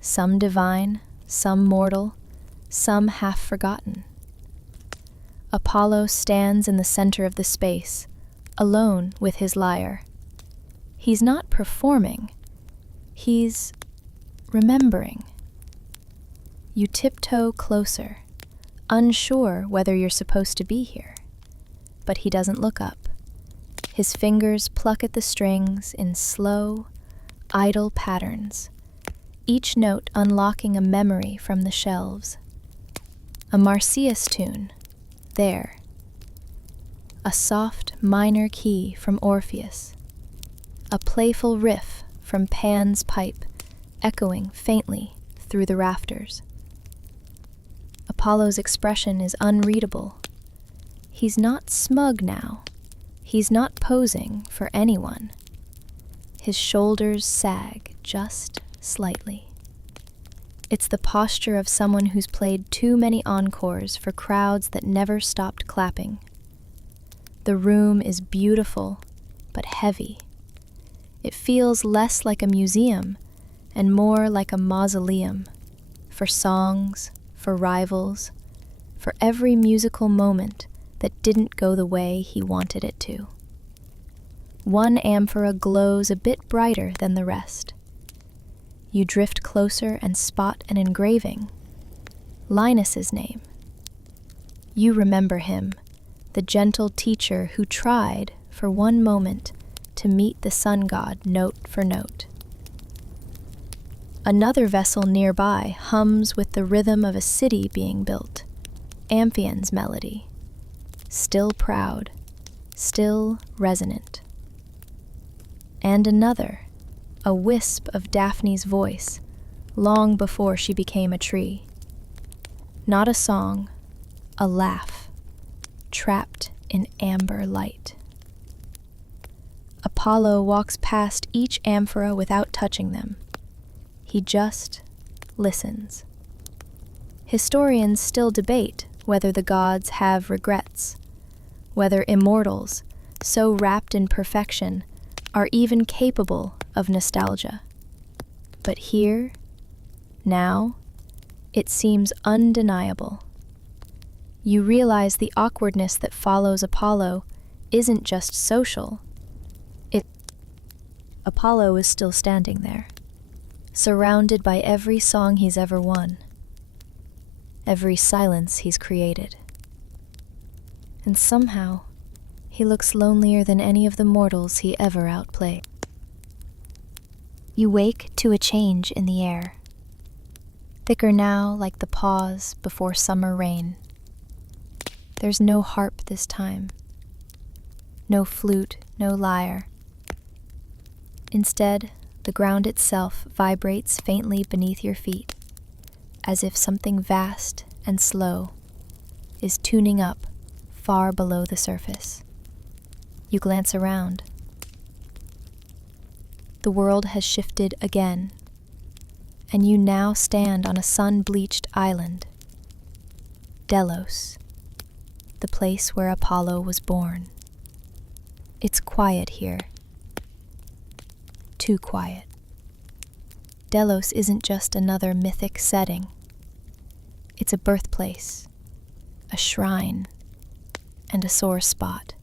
some divine, some mortal, some half-forgotten. Apollo stands in the center of the space, alone with his lyre. He's not performing. He's remembering. You tiptoe closer, unsure whether you're supposed to be here. But he doesn't look up. His fingers pluck at the strings in slow, idle patterns, each note unlocking a memory from the shelves. A Marsyas tune, there. A soft minor key from Orpheus. A playful riff from Pan's pipe, echoing faintly through the rafters. Apollo's expression is unreadable. He's not smug now. He's not posing for anyone. His shoulders sag just slightly. It's the posture of someone who's played too many encores for crowds that never stopped clapping. The room is beautiful, but heavy. It feels less like a museum and more like a mausoleum, for songs, for rivals, for every musical moment that didn't go the way he wanted it to. One amphora glows a bit brighter than the rest. You drift closer and spot an engraving. Linus's name. You remember him, the gentle teacher who tried, for one moment, to meet the sun god note for note. Another vessel nearby hums with the rhythm of a city being built, Amphion's melody, still proud, still resonant. And another, a wisp of Daphne's voice, long before she became a tree. Not a song, a laugh, trapped in amber light. Apollo walks past each amphora without touching them. He just listens. Historians still debate whether the gods have regrets, whether immortals, so wrapped in perfection, are even capable of nostalgia. But here, now, it seems undeniable. You realize the awkwardness that follows Apollo isn't just social. Apollo is still standing there, surrounded by every song he's ever won, every silence he's created. And somehow, he looks lonelier than any of the mortals he ever outplayed. You wake to a change in the air, thicker now like the pause before summer rain. There's no harp this time, no flute, no lyre. Instead, the ground itself vibrates faintly beneath your feet, as if something vast and slow is tuning up far below the surface. You glance around. The world has shifted again, and you now stand on a sun-bleached island, Delos, the place where Apollo was born. It's quiet here. Too quiet. Delos isn't just another mythic setting. It's a birthplace, a shrine, and a sore spot.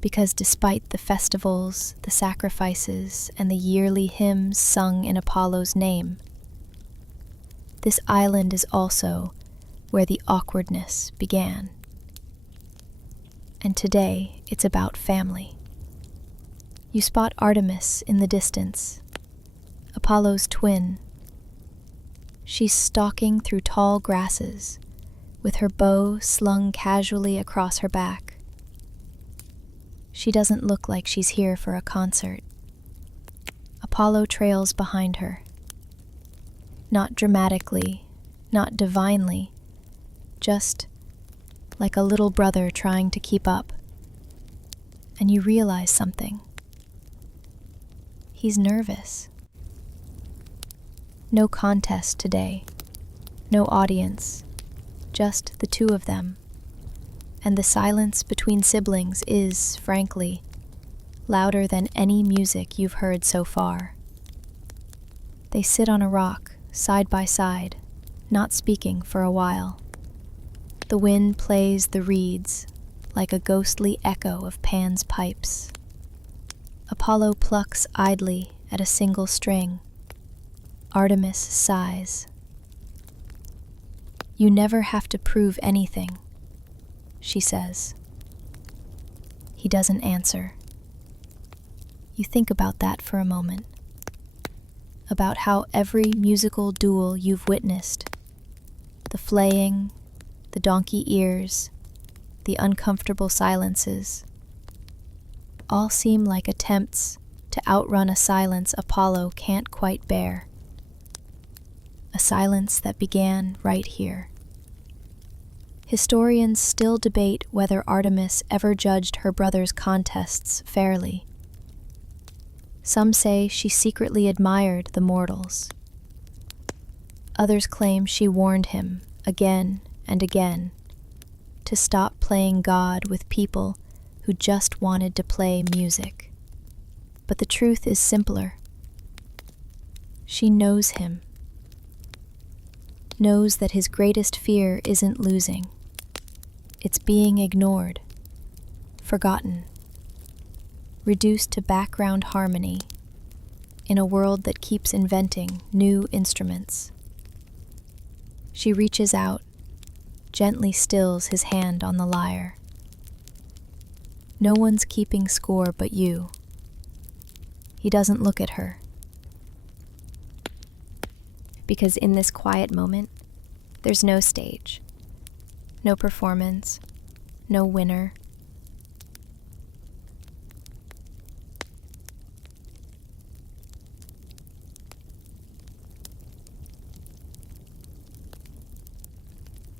Because despite the festivals, the sacrifices, and the yearly hymns sung in Apollo's name, this island is also where the awkwardness began. And today, it's about family. You spot Artemis in the distance, Apollo's twin. She's stalking through tall grasses, with her bow slung casually across her back. She doesn't look like she's here for a concert. Apollo trails behind her. Not dramatically, not divinely, just like a little brother trying to keep up. And you realize something. He's nervous. No contest today, no audience, just the two of them. And the silence between siblings is, frankly, louder than any music you've heard so far. They sit on a rock, side by side, not speaking for a while. The wind plays the reeds like a ghostly echo of Pan's pipes. Apollo plucks idly at a single string. Artemis sighs. "You never have to prove anything," she says. He doesn't answer. You think about that for a moment. About how every musical duel you've witnessed, the flaying, the donkey ears, the uncomfortable silences, all seem like attempts to outrun a silence Apollo can't quite bear. A silence that began right here. Historians still debate whether Artemis ever judged her brother's contests fairly. Some say she secretly admired the mortals. Others claim she warned him again and again to stop playing God with people who just wanted to play music. But the truth is simpler. She knows him. knows that his greatest fear isn't losing. It's being ignored, forgotten, reduced to background harmony in a world that keeps inventing new instruments. She reaches out, gently stills his hand on the lyre. No one's keeping score but you. He doesn't look at her. Because in this quiet moment, there's no stage, no performance, no winner.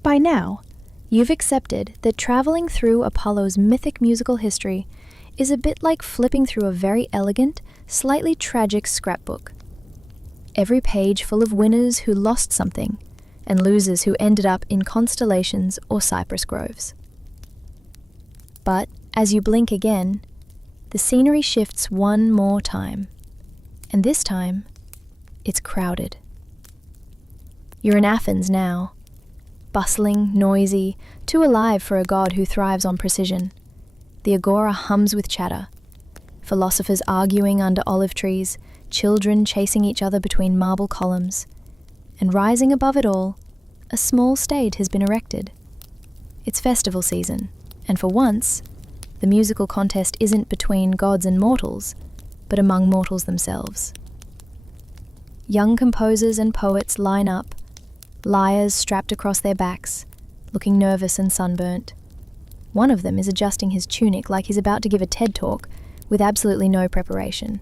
By now, you've accepted that traveling through Apollo's mythic musical history is a bit like flipping through a very elegant, slightly tragic scrapbook. Every page full of winners who lost something and losers who ended up in constellations or cypress groves. But as you blink again, the scenery shifts one more time, and this time, it's crowded. You're in Athens now, bustling, noisy, too alive for a god who thrives on precision. The agora hums with chatter, philosophers arguing under olive trees, children chasing each other between marble columns, and rising above it all, a small stage has been erected. It's festival season, and for once, the musical contest isn't between gods and mortals, but among mortals themselves. Young composers and poets line up, lyres strapped across their backs, looking nervous and sunburnt. One of them is adjusting his tunic like he's about to give a TED talk with absolutely no preparation.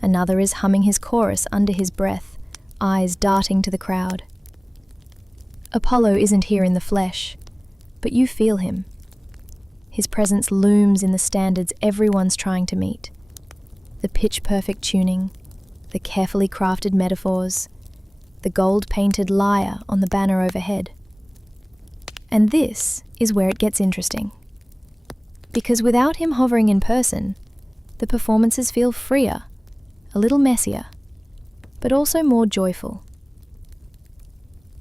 Another is humming his chorus under his breath, eyes darting to the crowd. Apollo isn't here in the flesh, but you feel him. His presence looms in the standards everyone's trying to meet. The pitch-perfect tuning, the carefully crafted metaphors, the gold-painted lyre on the banner overhead. And this is where it gets interesting. Because without him hovering in person, the performances feel freer, a little messier, but also more joyful.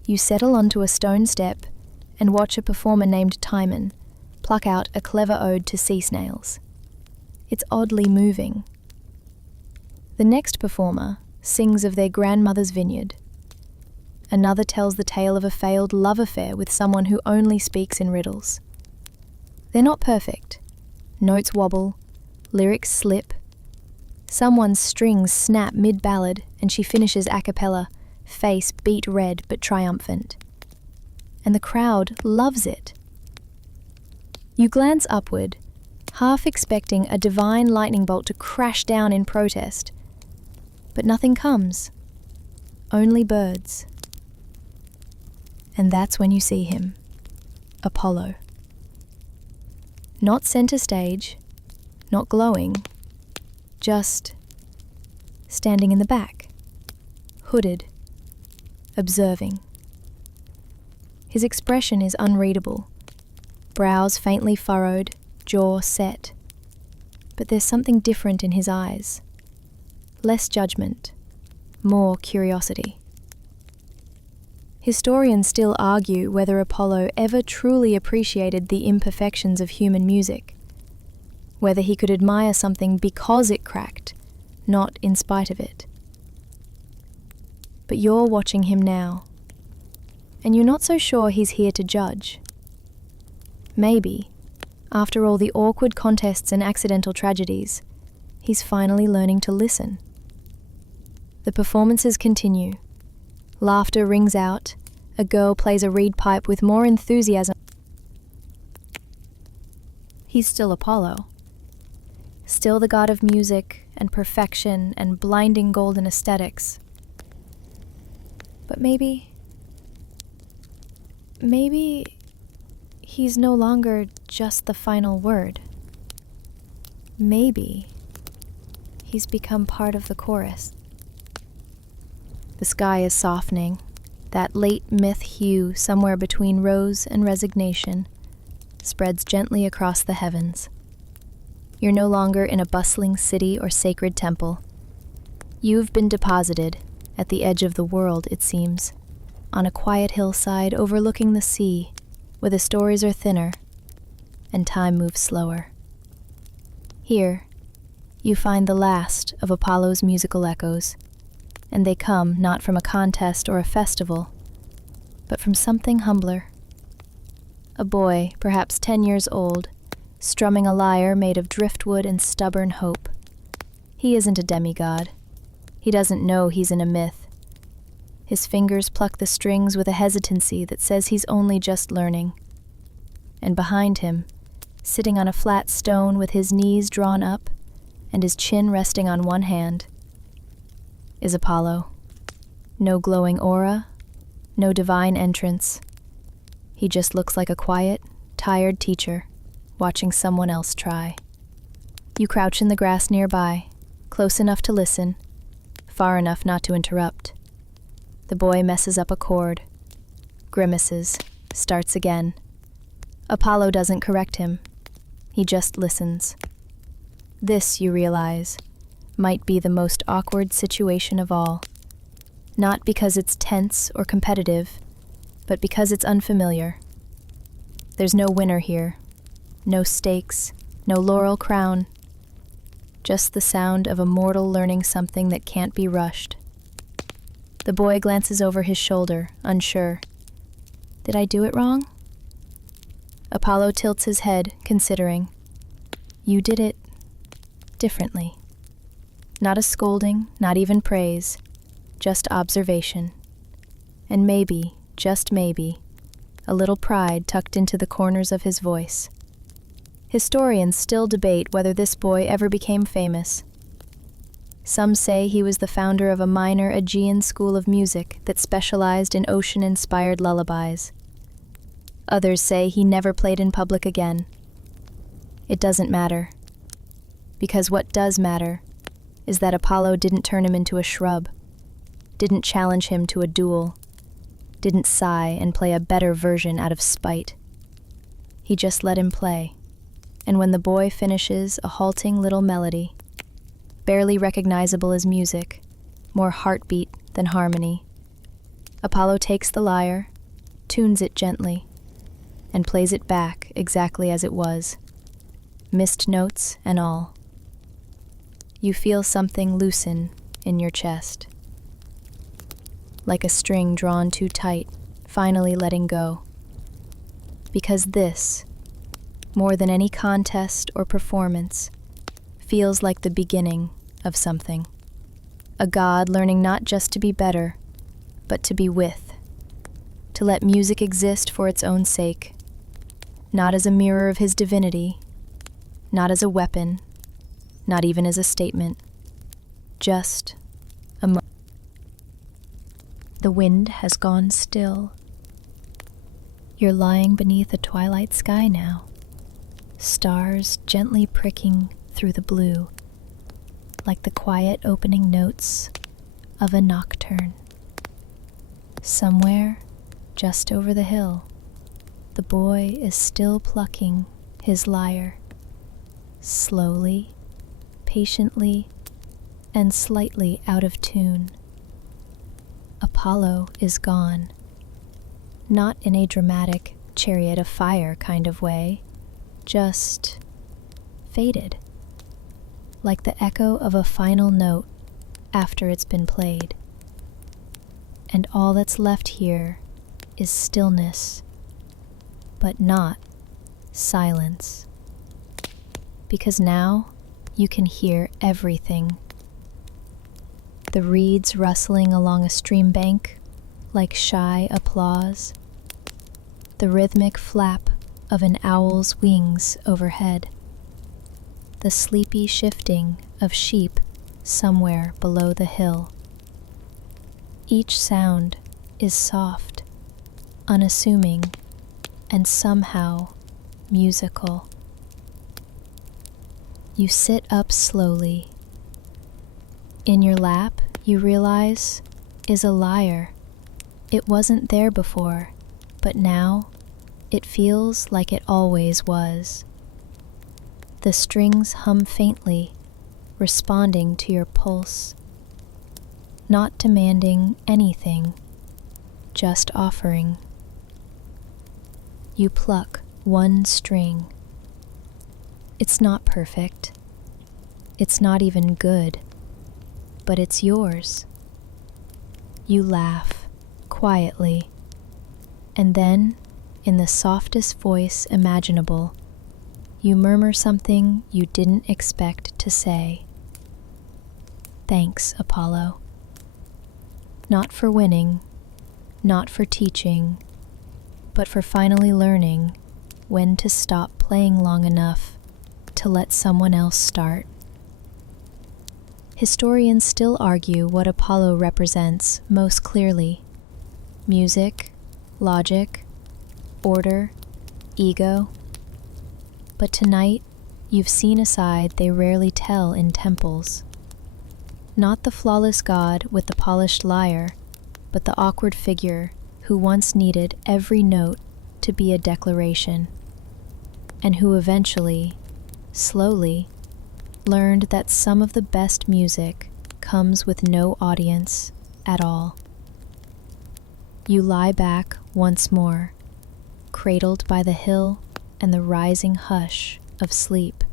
You settle onto a stone step and watch a performer named Timon pluck out a clever ode to sea snails. It's oddly moving. The next performer sings of their grandmother's vineyard. Another tells the tale of a failed love affair with someone who only speaks in riddles. They're not perfect. Notes wobble, lyrics slip. Someone's strings snap mid-ballad and she finishes a cappella, face beet red but triumphant. And the crowd loves it. You glance upward, half expecting a divine lightning bolt to crash down in protest. But nothing comes. Only birds. And that's when you see him, Apollo. Not center stage, not glowing, just standing in the back, hooded, observing. His expression is unreadable, brows faintly furrowed, jaw set. But there's something different in his eyes. Less judgment, more curiosity. Historians still argue whether Apollo ever truly appreciated the imperfections of human music, whether he could admire something because it cracked, not in spite of it. But you're watching him now, and you're not so sure he's here to judge. Maybe, after all the awkward contests and accidental tragedies, he's finally learning to listen. The performances continue. Laughter rings out. A girl plays a reed pipe with more enthusiasm. He's still Apollo. Still the god of music and perfection and blinding golden aesthetics. But maybe he's no longer just the final word. Maybe he's become part of the chorus. The sky is softening, that late myth hue somewhere between rose and resignation spreads gently across the heavens. You're no longer in a bustling city or sacred temple. You've been deposited at the edge of the world, it seems, on a quiet hillside overlooking the sea, where the stories are thinner and time moves slower. Here, you find the last of Apollo's musical echoes, and they come not from a contest or a festival, but from something humbler. A boy, perhaps 10 years old, strumming a lyre made of driftwood and stubborn hope. He isn't a demigod. He doesn't know he's in a myth. His fingers pluck the strings with a hesitancy that says he's only just learning. And behind him, sitting on a flat stone with his knees drawn up and his chin resting on one hand, is Apollo. No glowing aura, no divine entrance. He just looks like a quiet, tired teacher watching someone else try. You crouch in the grass nearby, close enough to listen, far enough not to interrupt. The boy messes up a chord, grimaces, starts again. Apollo doesn't correct him. He just listens. This, you realize, might be the most awkward situation of all. Not because it's tense or competitive, but because it's unfamiliar. There's no winner here, no stakes, no laurel crown, just the sound of a mortal learning something that can't be rushed. The boy glances over his shoulder, unsure. Did I do it wrong? Apollo tilts his head, considering. You did it differently. Not a scolding, not even praise, just observation. And maybe, just maybe, a little pride tucked into the corners of his voice. Historians still debate whether this boy ever became famous. Some say he was the founder of a minor Aegean school of music that specialized in ocean-inspired lullabies. Others say he never played in public again. It doesn't matter. Because what does matter is that Apollo didn't turn him into a shrub, didn't challenge him to a duel, didn't sigh and play a better version out of spite. He just let him play, and when the boy finishes a halting little melody, barely recognizable as music, more heartbeat than harmony, Apollo takes the lyre, tunes it gently, and plays it back exactly as it was, missed notes and all. You feel something loosen in your chest, like a string drawn too tight, finally letting go. Because this, more than any contest or performance, feels like the beginning of something. A god learning not just to be better, but to be with, to let music exist for its own sake, not as a mirror of his divinity, not as a weapon, not even as a statement, just a moment. The wind has gone still. You're lying beneath a twilight sky now, stars gently pricking through the blue, like the quiet opening notes of a nocturne. Somewhere, just over the hill, the boy is still plucking his lyre, slowly, patiently, and slightly out of tune. Apollo is gone, not in a dramatic chariot of fire kind of way, just faded, like the echo of a final note after it's been played. And all that's left here is stillness, but not silence. Because now you can hear everything. The reeds rustling along a stream bank like shy applause. The rhythmic flap of an owl's wings overhead. The sleepy shifting of sheep somewhere below the hill. Each sound is soft, unassuming, and somehow musical. You sit up slowly. In your lap, you realize, is a lyre. It wasn't there before, but now it feels like it always was. The strings hum faintly, responding to your pulse, not demanding anything, just offering. You pluck one string. It's not perfect. It's not even good, but it's yours. You laugh quietly, and then, in the softest voice imaginable, you murmur something you didn't expect to say. Thanks, Apollo. Not for winning, not for teaching, but for finally learning when to stop playing long enough to let someone else start. Historians still argue what Apollo represents most clearly: music, logic, order, ego. But tonight, you've seen a side they rarely tell in temples. Not the flawless god with the polished lyre, but the awkward figure who once needed every note to be a declaration, and who eventually, slowly, learned that some of the best music comes with no audience at all. You lie back once more, cradled by the hill and the rising hush of sleep.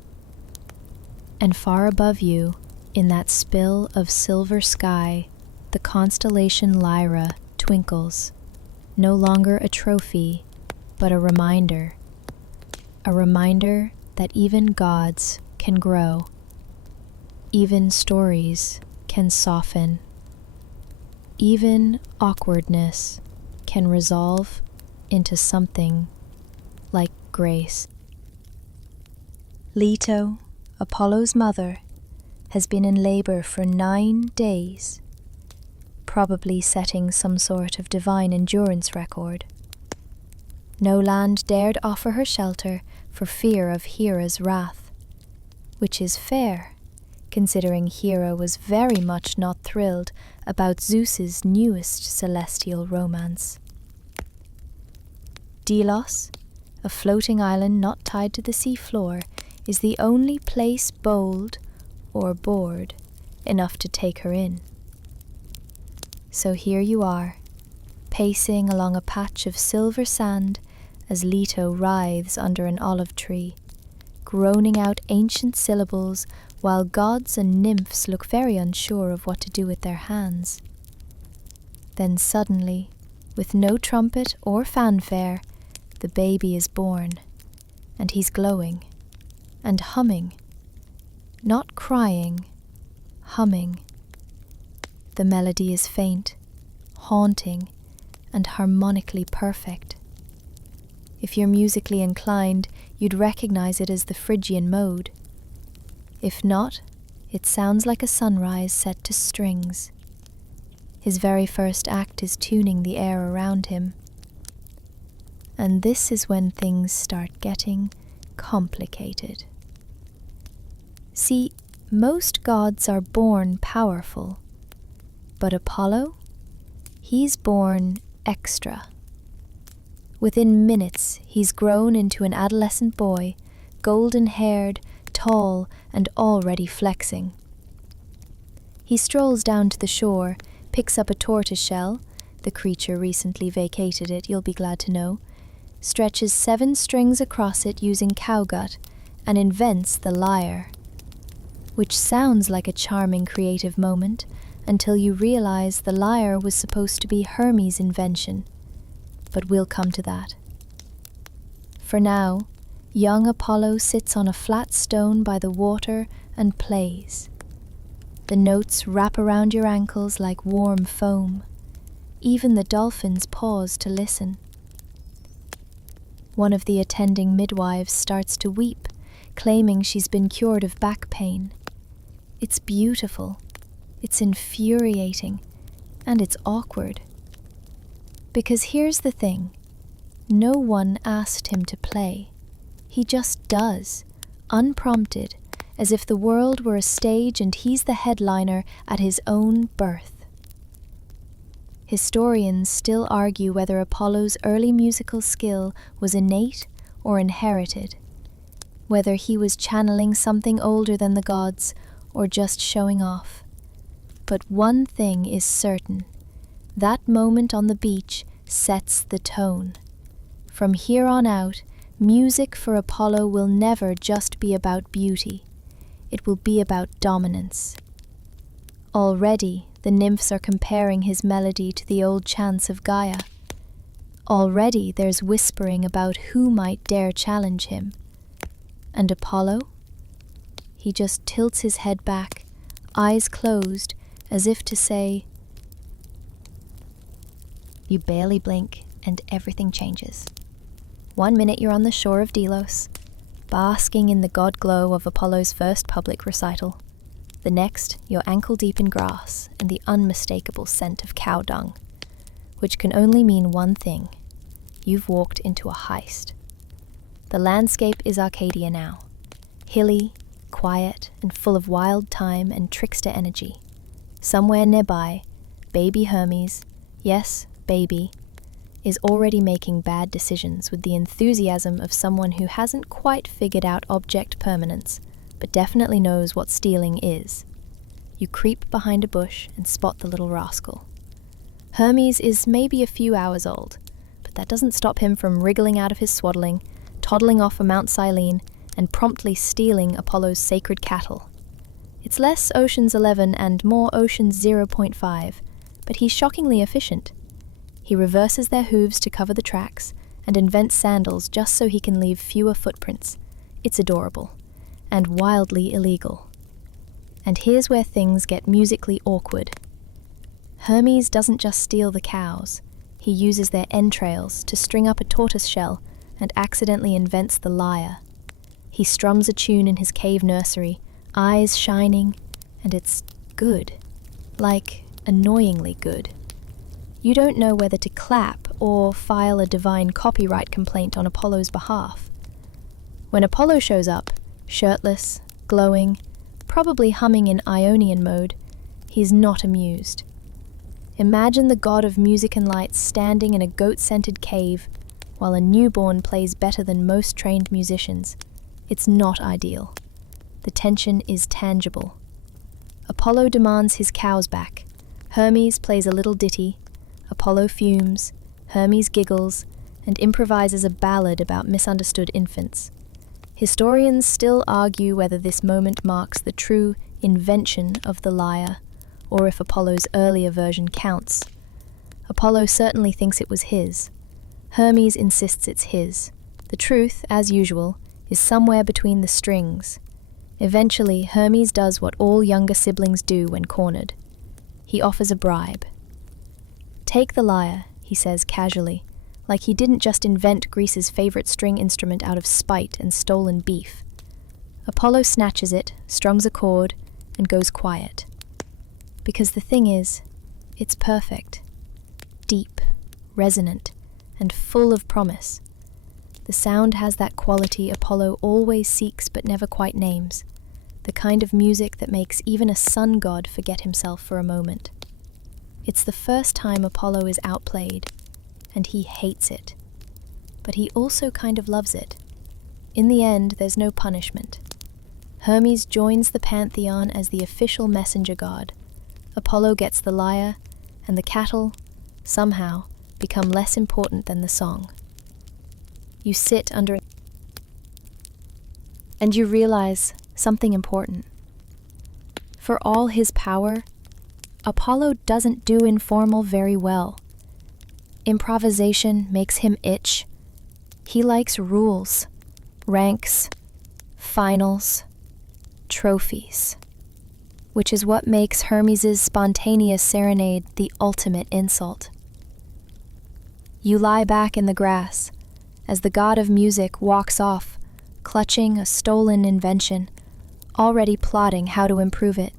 And far above you, in that spill of silver sky, the constellation Lyra twinkles, no longer a trophy, but a reminder that even gods can grow, even stories can soften, even awkwardness can resolve into something like grace. Leto, Apollo's mother, has been in labor for 9 days, probably setting some sort of divine endurance record. No land dared offer her shelter for fear of Hera's wrath, which is fair, considering Hera was very much not thrilled about Zeus's newest celestial romance. Delos, a floating island not tied to the seafloor, is the only place bold or bored enough to take her in. So here you are, pacing along a patch of silver sand as Leto writhes under an olive tree, groaning out ancient syllables while gods and nymphs look very unsure of what to do with their hands. Then suddenly, with no trumpet or fanfare, the baby is born, and he's glowing and humming, not crying, humming. The melody is faint, haunting, and harmonically perfect. If you're musically inclined, you'd recognize it as the Phrygian mode. If not, it sounds like a sunrise set to strings. His very first act is tuning the air around him. And this is when things start getting complicated. See, most gods are born powerful, but Apollo, he's born extra. Within minutes, he's grown into an adolescent boy, golden-haired, tall, and already flexing. He strolls down to the shore, picks up a tortoiseshell, the creature recently vacated it, you'll be glad to know, stretches 7 strings across it using cowgut, and invents the lyre. Which sounds like a charming creative moment until you realize the lyre was supposed to be Hermes' invention. But we'll come to that. For now, young Apollo sits on a flat stone by the water and plays. The notes wrap around your ankles like warm foam. Even the dolphins pause to listen. One of the attending midwives starts to weep, claiming she's been cured of back pain. It's beautiful, it's infuriating, and it's awkward. Because here's the thing, no one asked him to play. He just does, unprompted, as if the world were a stage and he's the headliner at his own birth. Historians still argue whether Apollo's early musical skill was innate or inherited, whether he was channeling something older than the gods or just showing off. But one thing is certain. That moment on the beach sets the tone. From here on out, music for Apollo will never just be about beauty. It will be about dominance. Already, the nymphs are comparing his melody to the old chants of Gaia. Already there's whispering about who might dare challenge him. And Apollo? He just tilts his head back, eyes closed, as if to say, you barely blink and everything changes. 1 minute you're on the shore of Delos, basking in the god glow of Apollo's first public recital. The next, you're ankle-deep in grass and the unmistakable scent of cow dung, which can only mean one thing. You've walked into a heist. The landscape is Arcadia now, hilly, quiet, and full of wild thyme and trickster energy. Somewhere nearby, baby Hermes, yes, baby, is already making bad decisions with the enthusiasm of someone who hasn't quite figured out object permanence, but definitely knows what stealing is. You creep behind a bush and spot the little rascal. Hermes is maybe a few hours old, but that doesn't stop him from wriggling out of his swaddling, toddling off a Mount Silene, and promptly stealing Apollo's sacred cattle. It's less Ocean's 11 and more Ocean's 0.5, but he's shockingly efficient. He reverses their hooves to cover the tracks and invents sandals just so he can leave fewer footprints. It's adorable, and wildly illegal. And here's where things get musically awkward. Hermes doesn't just steal the cows, he uses their entrails to string up a tortoise shell and accidentally invents the lyre. He strums a tune in his cave nursery, eyes shining, and it's good. Like, annoyingly good. You don't know whether to clap or file a divine copyright complaint on Apollo's behalf. When Apollo shows up, shirtless, glowing, probably humming in Ionian mode, he's not amused. Imagine the god of music and lights standing in a goat-scented cave while a newborn plays better than most trained musicians. It's not ideal. The tension is tangible. Apollo demands his cows back. Hermes plays a little ditty. Apollo fumes. Hermes giggles and improvises a ballad about misunderstood infants. Historians still argue whether this moment marks the true invention of the lyre, or if Apollo's earlier version counts. Apollo certainly thinks it was his. Hermes insists it's his. The truth, as usual, is somewhere between the strings. Eventually, Hermes does what all younger siblings do when cornered. He offers a bribe. Take the lyre, he says casually, like he didn't just invent Greece's favorite string instrument out of spite and stolen beef. Apollo snatches it, strums a chord, and goes quiet. Because the thing is, it's perfect. Deep, resonant, and full of promise. The sound has that quality Apollo always seeks but never quite names. The kind of music that makes even a sun god forget himself for a moment. It's the first time Apollo is outplayed, and he hates it. But he also kind of loves it. In the end, there's no punishment. Hermes joins the pantheon as the official messenger god. Apollo gets the lyre, and the cattle, somehow, become less important than the song. You sit under and you realize something important. For all his power, Apollo doesn't do informal very well. Improvisation makes him itch. He likes rules, ranks, finals, trophies, which is what makes Hermes' spontaneous serenade the ultimate insult. You lie back in the grass as the god of music walks off, clutching a stolen invention, already plotting how to improve it.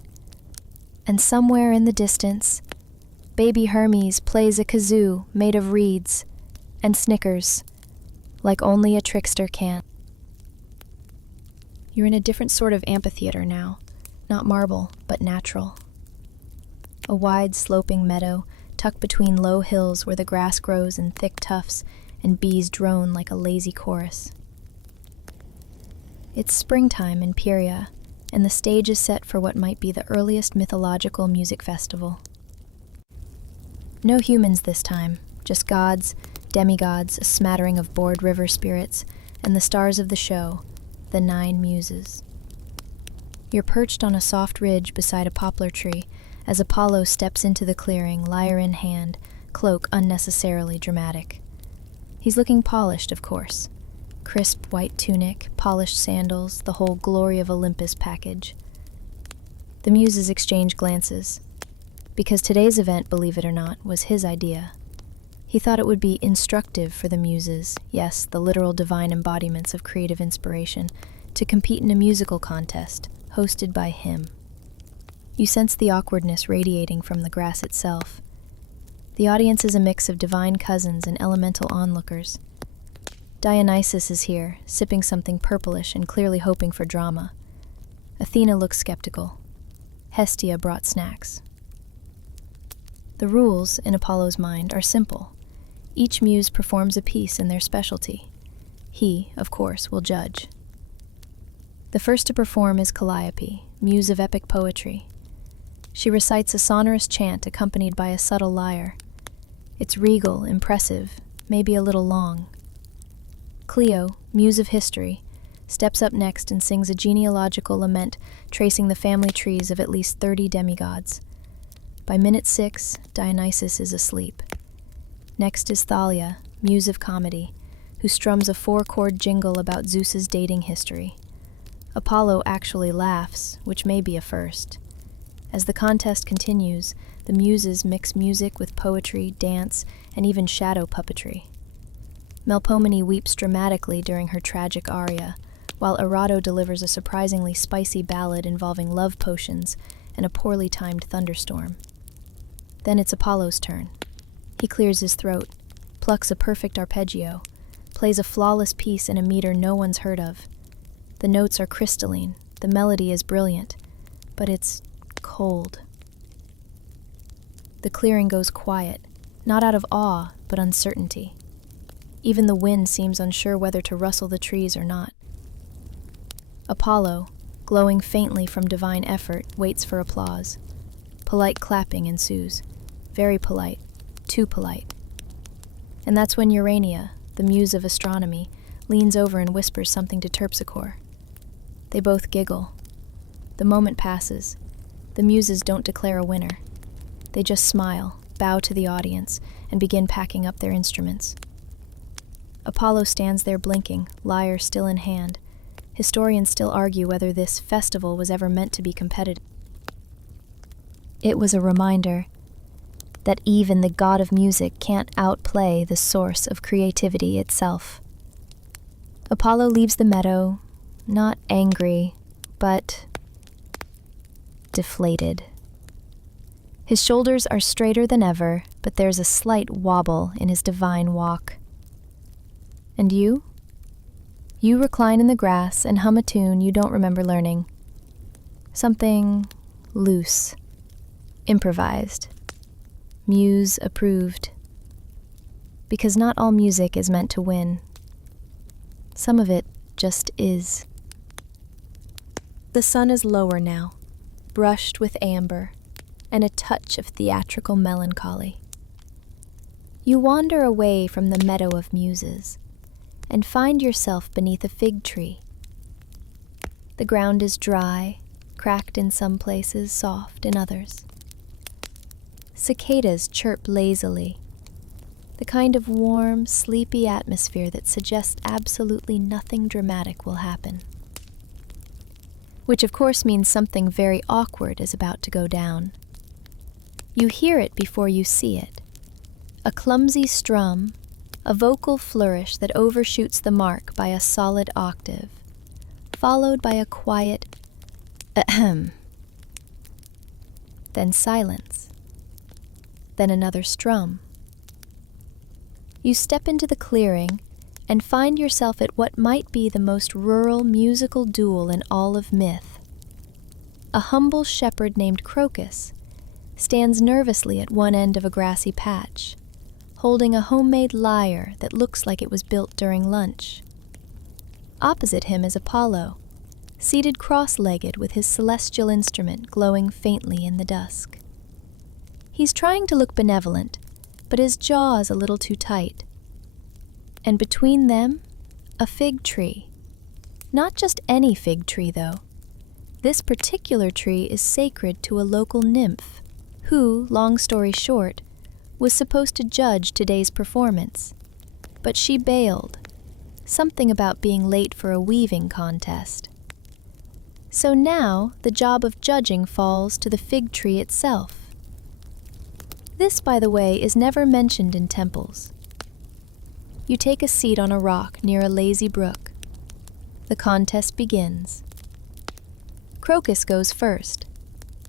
And somewhere in the distance, baby Hermes plays a kazoo made of reeds and snickers, like only a trickster can. You're in a different sort of amphitheater now, not marble, but natural. A wide sloping meadow tucked between low hills where the grass grows in thick tufts and bees drone like a lazy chorus. It's springtime in Pieria, and the stage is set for what might be the earliest mythological music festival. No humans this time, Just gods, demigods, a smattering of bored river spirits, and the stars of the show, the 9 muses. You're perched on a soft ridge beside a poplar tree as Apollo steps into the clearing, lyre in hand, cloak unnecessarily dramatic. He's looking polished, of course. Crisp white tunic, polished sandals, the whole glory of Olympus package. The muses exchange glances, because today's event, believe it or not, was his idea. He thought it would be instructive for the muses, yes, the literal divine embodiments of creative inspiration, to compete in a musical contest, hosted by him. You sense the awkwardness radiating from the grass itself. The audience is a mix of divine cousins and elemental onlookers. Dionysus is here, sipping something purplish and clearly hoping for drama. Athena looks skeptical. Hestia brought snacks. The rules, in Apollo's mind, are simple. Each muse performs a piece in their specialty. He, of course, will judge. The first to perform is Calliope, muse of epic poetry. She recites a sonorous chant accompanied by a subtle lyre. It's regal, impressive, maybe a little long. Clio, muse of history, steps up next and sings a genealogical lament tracing the family trees of at least 30 demigods. By minute 6, Dionysus is asleep. Next is Thalia, muse of comedy, who strums a 4-chord jingle about Zeus's dating history. Apollo actually laughs, which may be a first. As the contest continues, the muses mix music with poetry, dance, and even shadow puppetry. Melpomene weeps dramatically during her tragic aria, while Erato delivers a surprisingly spicy ballad involving love potions and a poorly timed thunderstorm. Then it's Apollo's turn. He clears his throat, plucks a perfect arpeggio, plays a flawless piece in a meter no one's heard of. The notes are crystalline, the melody is brilliant, but it's cold. The clearing goes quiet, not out of awe, but uncertainty. Even the wind seems unsure whether to rustle the trees or not. Apollo, glowing faintly from divine effort, waits for applause. Polite clapping ensues. Very polite. Too polite. And that's when Urania, the muse of astronomy, leans over and whispers something to Terpsichore. They both giggle. The moment passes. The muses don't declare a winner. They just smile, bow to the audience, and begin packing up their instruments. Apollo stands there blinking, lyre still in hand. Historians still argue whether this festival was ever meant to be competitive. It was a reminder that even the god of music can't outplay the source of creativity itself. Apollo leaves the meadow, not angry, but deflated. His shoulders are straighter than ever, but there's a slight wobble in his divine walk. And you? You recline in the grass and hum a tune you don't remember learning. Something loose, improvised, muse approved. Because not all music is meant to win. Some of it just is. The sun is lower now, brushed with amber, and a touch of theatrical melancholy. You wander away from the meadow of muses, and find yourself beneath a fig tree. The ground is dry, cracked in some places, soft in others. Cicadas chirp lazily, the kind of warm, sleepy atmosphere that suggests absolutely nothing dramatic will happen. Which of course means something very awkward is about to go down. You hear it before you see it. A clumsy strum, a vocal flourish that overshoots the mark by a solid octave, followed by a quiet ahem. Then silence. Then another strum. You step into the clearing and find yourself at what might be the most rural musical duel in all of myth. A humble shepherd named Crocus stands nervously at one end of a grassy patch, holding a homemade lyre that looks like it was built during lunch. Opposite him is Apollo, seated cross-legged with his celestial instrument glowing faintly in the dusk. He's trying to look benevolent, but his jaws a little too tight. And between them, a fig tree. Not just any fig tree, though. This particular tree is sacred to a local nymph, who, long story short, was supposed to judge today's performance. But she bailed. Something about being late for a weaving contest. So now the job of judging falls to the fig tree itself. This, by the way, is never mentioned in temples. You take a seat on a rock near a lazy brook. The contest begins. Crocus goes first.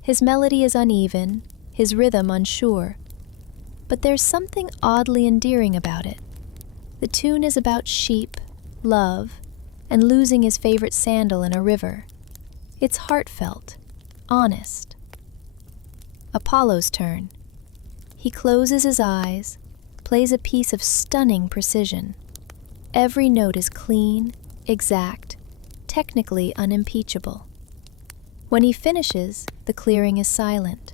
His melody is uneven, his rhythm unsure. But there's something oddly endearing about it. The tune is about sheep, love, and losing his favorite sandal in a river. It's heartfelt, honest. Apollo's turn. He closes his eyes, plays a piece of stunning precision. Every note is clean, exact, technically unimpeachable. When he finishes, the clearing is silent.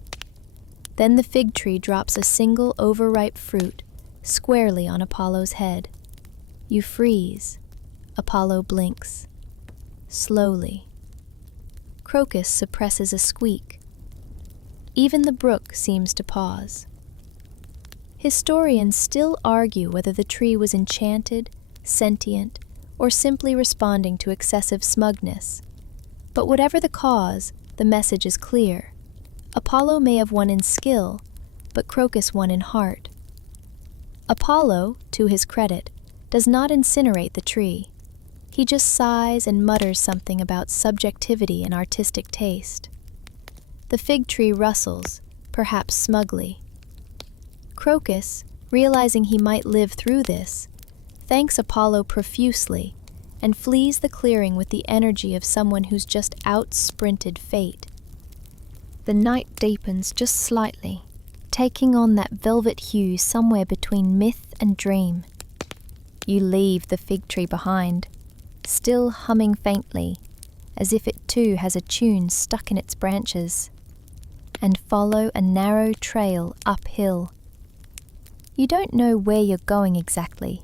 Then the fig tree drops a single overripe fruit squarely on Apollo's head. You freeze. Apollo blinks. Slowly. Crocus suppresses a squeak. Even the brook seems to pause. Historians still argue whether the tree was enchanted, sentient, or simply responding to excessive smugness. But whatever the cause, the message is clear. Apollo may have won in skill, but Crocus won in heart. Apollo, to his credit, does not incinerate the tree. He just sighs and mutters something about subjectivity and artistic taste. The fig tree rustles, perhaps smugly. Crocus, realizing he might live through this, thanks Apollo profusely and flees the clearing with the energy of someone who's just out-sprinted fate. The night deepens just slightly, taking on that velvet hue somewhere between myth and dream. You leave the fig tree behind, still humming faintly, as if it too has a tune stuck in its branches, and follow a narrow trail uphill. You don't know where you're going exactly,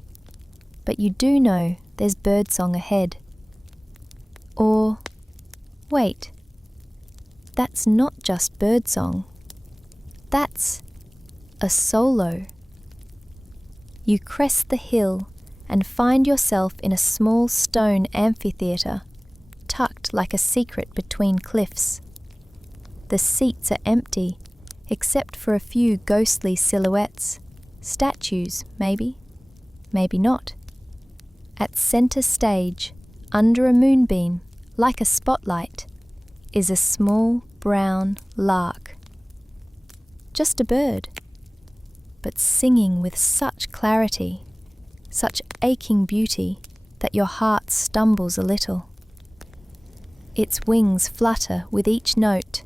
but you do know there's birdsong ahead. Or, wait, that's not just birdsong. That's a solo. You crest the hill and find yourself in a small stone amphitheatre, tucked like a secret between cliffs. The seats are empty, except for a few ghostly silhouettes. Statues, maybe, maybe not. At center stage, under a moonbeam, like a spotlight, is a small brown lark. Just a bird, but singing with such clarity, such aching beauty, that your heart stumbles a little. Its wings flutter with each note.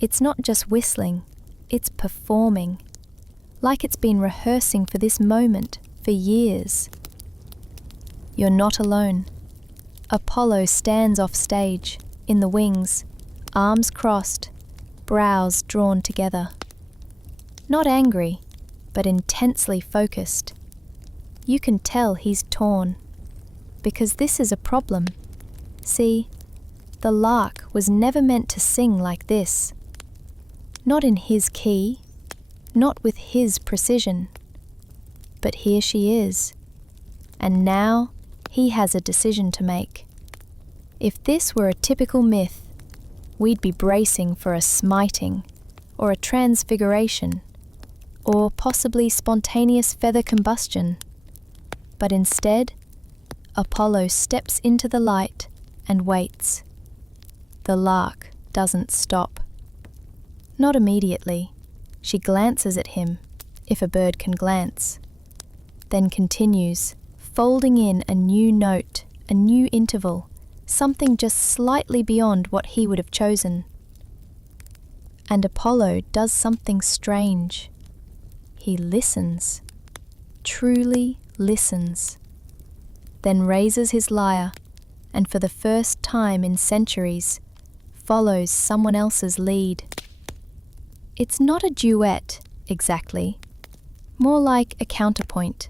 It's not just whistling, it's performing, like it's been rehearsing for this moment for years. You're not alone. Apollo stands off stage, in the wings, arms crossed, brows drawn together. Not angry, but intensely focused. You can tell he's torn, because this is a problem. See, the lark was never meant to sing like this. Not in his key, not with his precision. But here she is, and now he has a decision to make. If this were a typical myth, we'd be bracing for a smiting, or a transfiguration, or possibly spontaneous feather combustion. But instead, Apollo steps into the light and waits. The lark doesn't stop. Not immediately. She glances at him, if a bird can glance, then continues, folding in a new note, a new interval, something just slightly beyond what he would have chosen. And Apollo does something strange. He listens, truly listens, then raises his lyre, and for the first time in centuries, follows someone else's lead. It's not a duet, exactly, more like a counterpoint.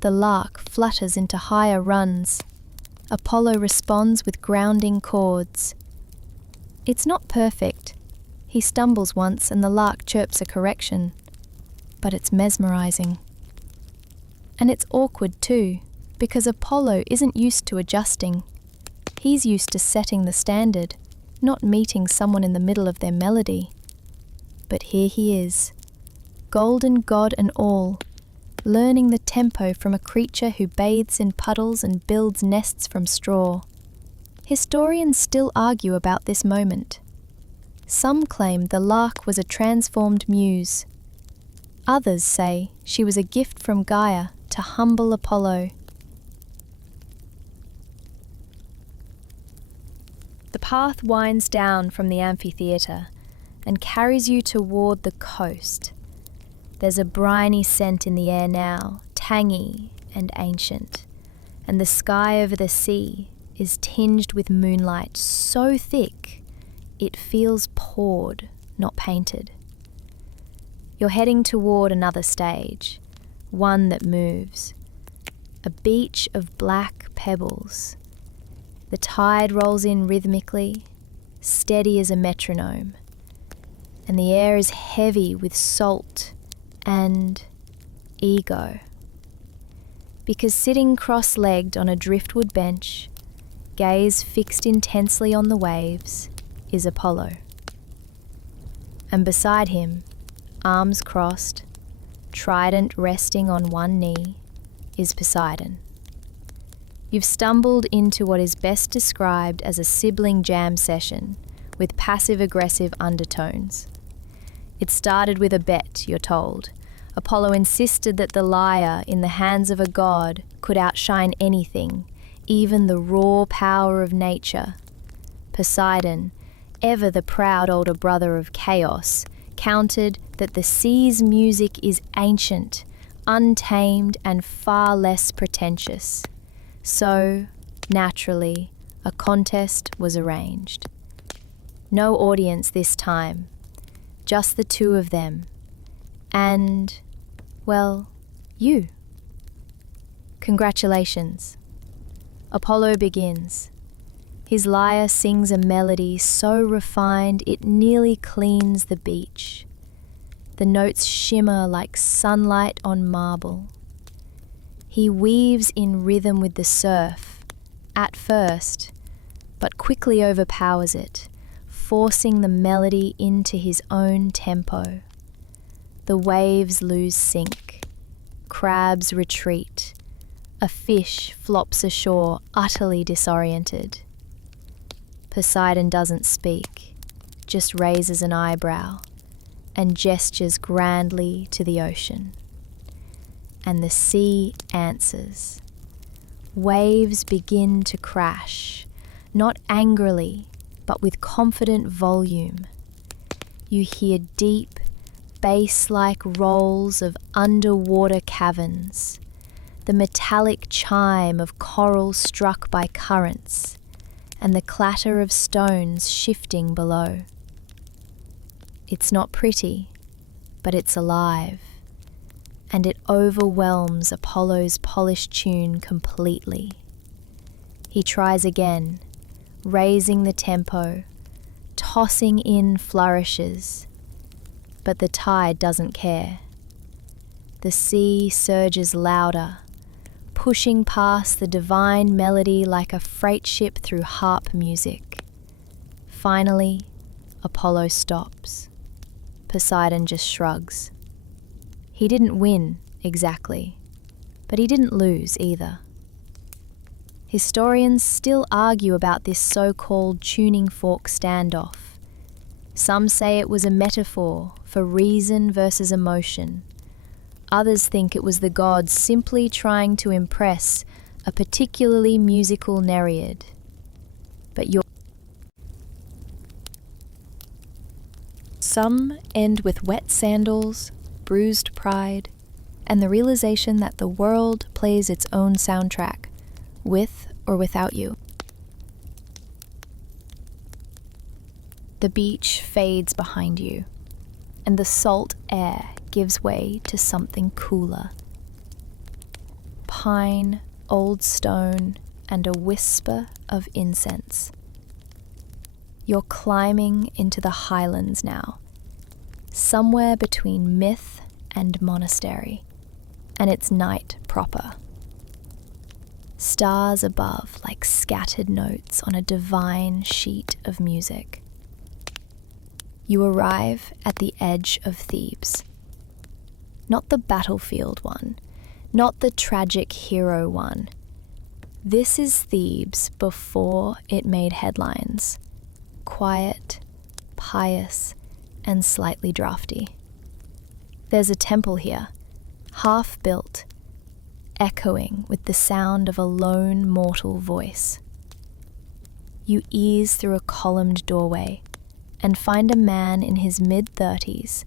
The lark flutters into higher runs. Apollo responds with grounding chords. It's not perfect. He stumbles once and the lark chirps a correction. But it's mesmerizing. And it's awkward too, because Apollo isn't used to adjusting. He's used to setting the standard, not meeting someone in the middle of their melody. But here he is, golden god and all, learning the tempo from a creature who bathes in puddles and builds nests from straw. Historians still argue about this moment. Some claim the lark was a transformed muse. Others say she was a gift from Gaia to humble Apollo. The path winds down from the amphitheatre and carries you toward the coast. There's a briny scent in the air now, tangy and ancient, and the sky over the sea is tinged with moonlight so thick it feels poured, not painted. You're heading toward another stage, one that moves. A beach of black pebbles. The tide rolls in rhythmically, steady as a metronome, and the air is heavy with salt and ego. Because sitting cross-legged on a driftwood bench, gaze fixed intensely on the waves, is Apollo. And beside him, arms crossed, trident resting on one knee, is Poseidon. You've stumbled into what is best described as a sibling jam session with passive-aggressive undertones. It started with a bet, you're told. Apollo insisted that the lyre in the hands of a god could outshine anything, even the raw power of nature. Poseidon, ever the proud older brother of chaos, countered that the sea's music is ancient, untamed, and far less pretentious. So, naturally, a contest was arranged. No audience this time, just the two of them. And, well, you. Congratulations. Apollo begins. His lyre sings a melody so refined it nearly cleans the beach. The notes shimmer like sunlight on marble. He weaves in rhythm with the surf, at first, but quickly overpowers it, forcing the melody into his own tempo. The waves lose sync, crabs retreat, a fish flops ashore utterly disoriented. Poseidon doesn't speak, just raises an eyebrow and gestures grandly to the ocean. And the sea answers. Waves begin to crash, not angrily, but with confident volume. You hear deep, bass-like rolls of underwater caverns, the metallic chime of coral struck by currents, and the clatter of stones shifting below. It's not pretty, but it's alive, and it overwhelms Apollo's polished tune completely. He tries again, raising the tempo, tossing in flourishes, but the tide doesn't care. The sea surges louder, pushing past the divine melody like a freight ship through harp music. Finally, Apollo stops. Poseidon just shrugs. He didn't win, exactly, but he didn't lose either. Historians still argue about this so-called tuning fork standoff. Some say it was a metaphor for reason versus emotion. Others think it was the gods simply trying to impress a particularly musical nereid. But some end with wet sandals, bruised pride, and the realization that the world plays its own soundtrack, with or without you. The beach fades behind you, and the salt air gives way to something cooler. Pine, old stone, and a whisper of incense. You're climbing into the highlands now, somewhere between myth and monastery, and it's night proper. Stars above like scattered notes on a divine sheet of music. You arrive at the edge of Thebes. Not the battlefield one, not the tragic hero one. This is Thebes before it made headlines. Quiet, pious, and slightly drafty. There's a temple here, half built, echoing with the sound of a lone mortal voice. You ease through a columned doorway and find a man in his mid-30s,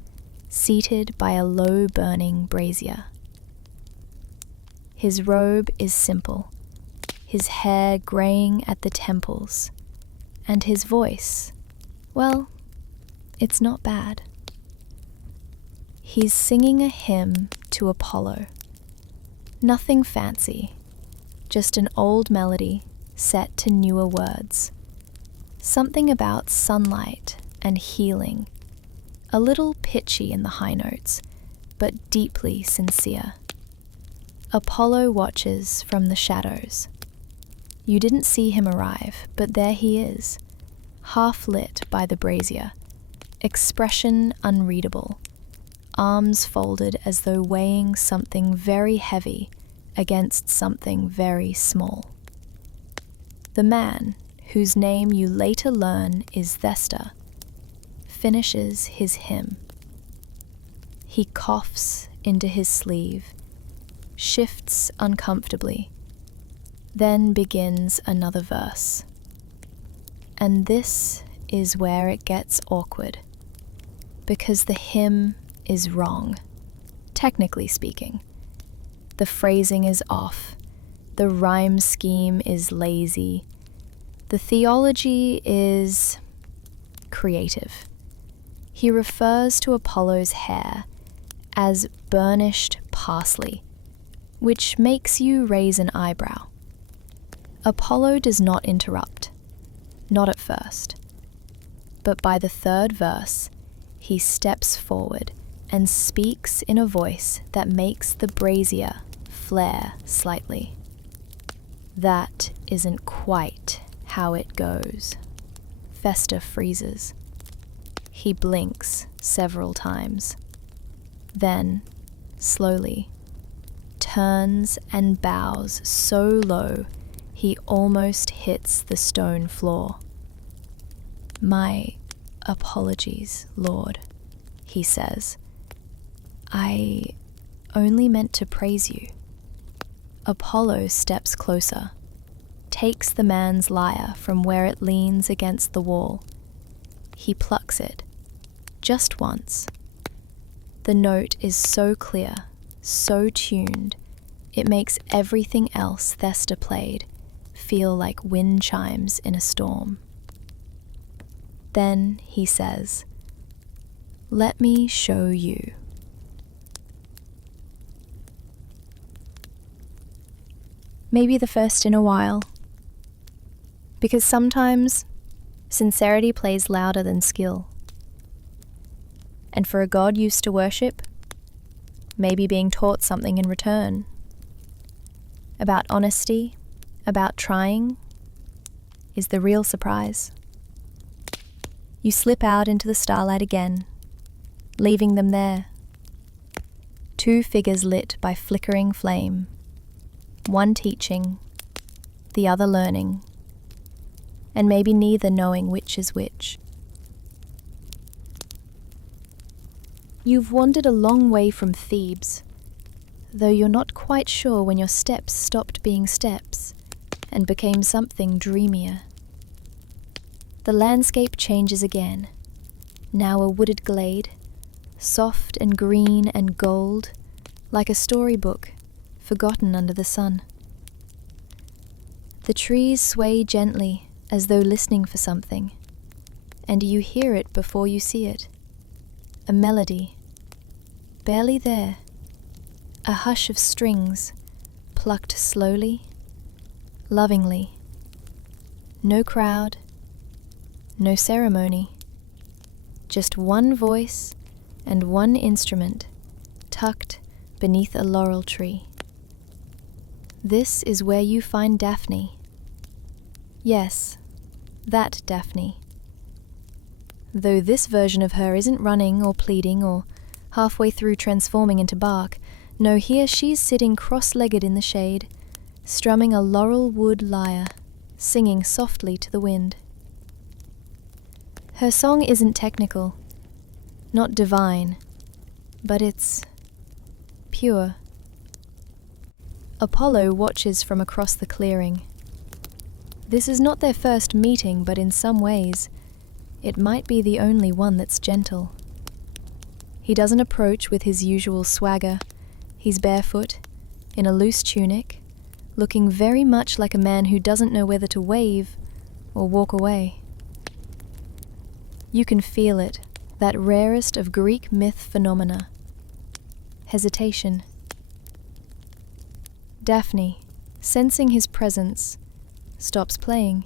seated by a low-burning brazier. His robe is simple, his hair graying at the temples, and his voice, well, it's not bad. He's singing a hymn to Apollo. Nothing fancy, just an old melody set to newer words. Something about sunlight and healing, a little pitchy in the high notes, but deeply sincere. Apollo watches from the shadows. You didn't see him arrive, but there he is, half lit by the brazier, expression unreadable, arms folded as though weighing something very heavy against something very small. The man, whose name you later learn is Thesta, finishes his hymn. He coughs into his sleeve, shifts uncomfortably, then begins another verse. And this is where it gets awkward, because the hymn is wrong, technically speaking. The phrasing is off, the rhyme scheme is lazy, the theology is creative. He refers to Apollo's hair as burnished parsley, which makes you raise an eyebrow. Apollo does not interrupt, not at first. But by the third verse, he steps forward and speaks in a voice that makes the brazier flare slightly. That isn't quite how it goes. Festa freezes. He blinks several times. Then, slowly, turns and bows so low he almost hits the stone floor. "My apologies, Lord," he says. "I only meant to praise you." Apollo steps closer, takes the man's lyre from where it leans against the wall. He plucks it, just once. The note is so clear, so tuned, it makes everything else Thesta played feel like wind chimes in a storm. Then he says, "Let me show you." Maybe the first in a while. Because sometimes sincerity plays louder than skill. And for a god used to worship, maybe being taught something in return. About honesty, about trying, is the real surprise. You slip out into the starlight again, leaving them there. Two figures lit by flickering flame, one teaching, the other learning, and maybe neither knowing which is which. You've wandered a long way from Thebes, though you're not quite sure when your steps stopped being steps and became something dreamier. The landscape changes again, now a wooded glade, soft and green and gold, like a storybook forgotten under the sun. The trees sway gently as though listening for something, and you hear it before you see it. A melody. barely there. A hush of strings, plucked slowly, lovingly. No crowd, no ceremony. Just one voice and one instrument, tucked beneath a laurel tree. This is where you find Daphne. Yes, that Daphne. Though this version of her isn't running or pleading or halfway through transforming into bark, no, here she's sitting cross-legged in the shade, strumming a laurel wood lyre, singing softly to the wind. Her song isn't technical, not divine, but it's pure. Apollo watches from across the clearing. This is not their first meeting, but in some ways, it might be the only one that's gentle. He doesn't approach with his usual swagger. He's barefoot, in a loose tunic, looking very much like a man who doesn't know whether to wave or walk away. You can feel it, that rarest of Greek myth phenomena. Hesitation. Daphne, sensing his presence, stops playing.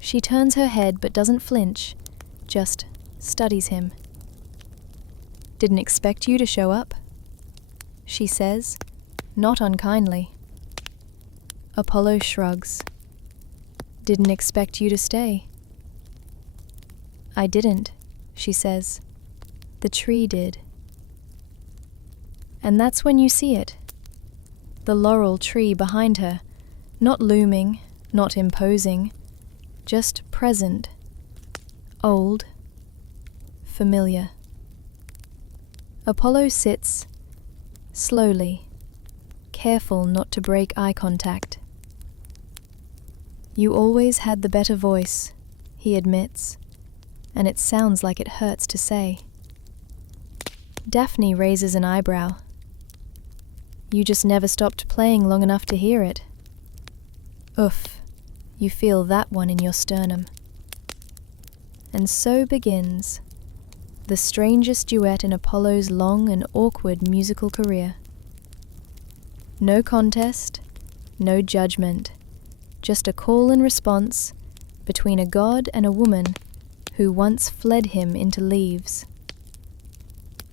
She turns her head but doesn't flinch, just studies him. "Didn't expect you to show up," she says, not unkindly. Apollo shrugs. "Didn't expect you to stay." "I didn't," she says. "The tree did." And that's when you see it. The laurel tree behind her, not looming, not imposing, just present, old, familiar. Apollo sits, slowly, careful not to break eye contact. "You always had the better voice," he admits, and it sounds like it hurts to say. Daphne raises an eyebrow. "You just never stopped playing long enough to hear it." Oof, you feel that one in your sternum. And so begins the strangest duet in Apollo's long and awkward musical career. No contest, no judgment, just a call and response between a god and a woman who once fled him into leaves.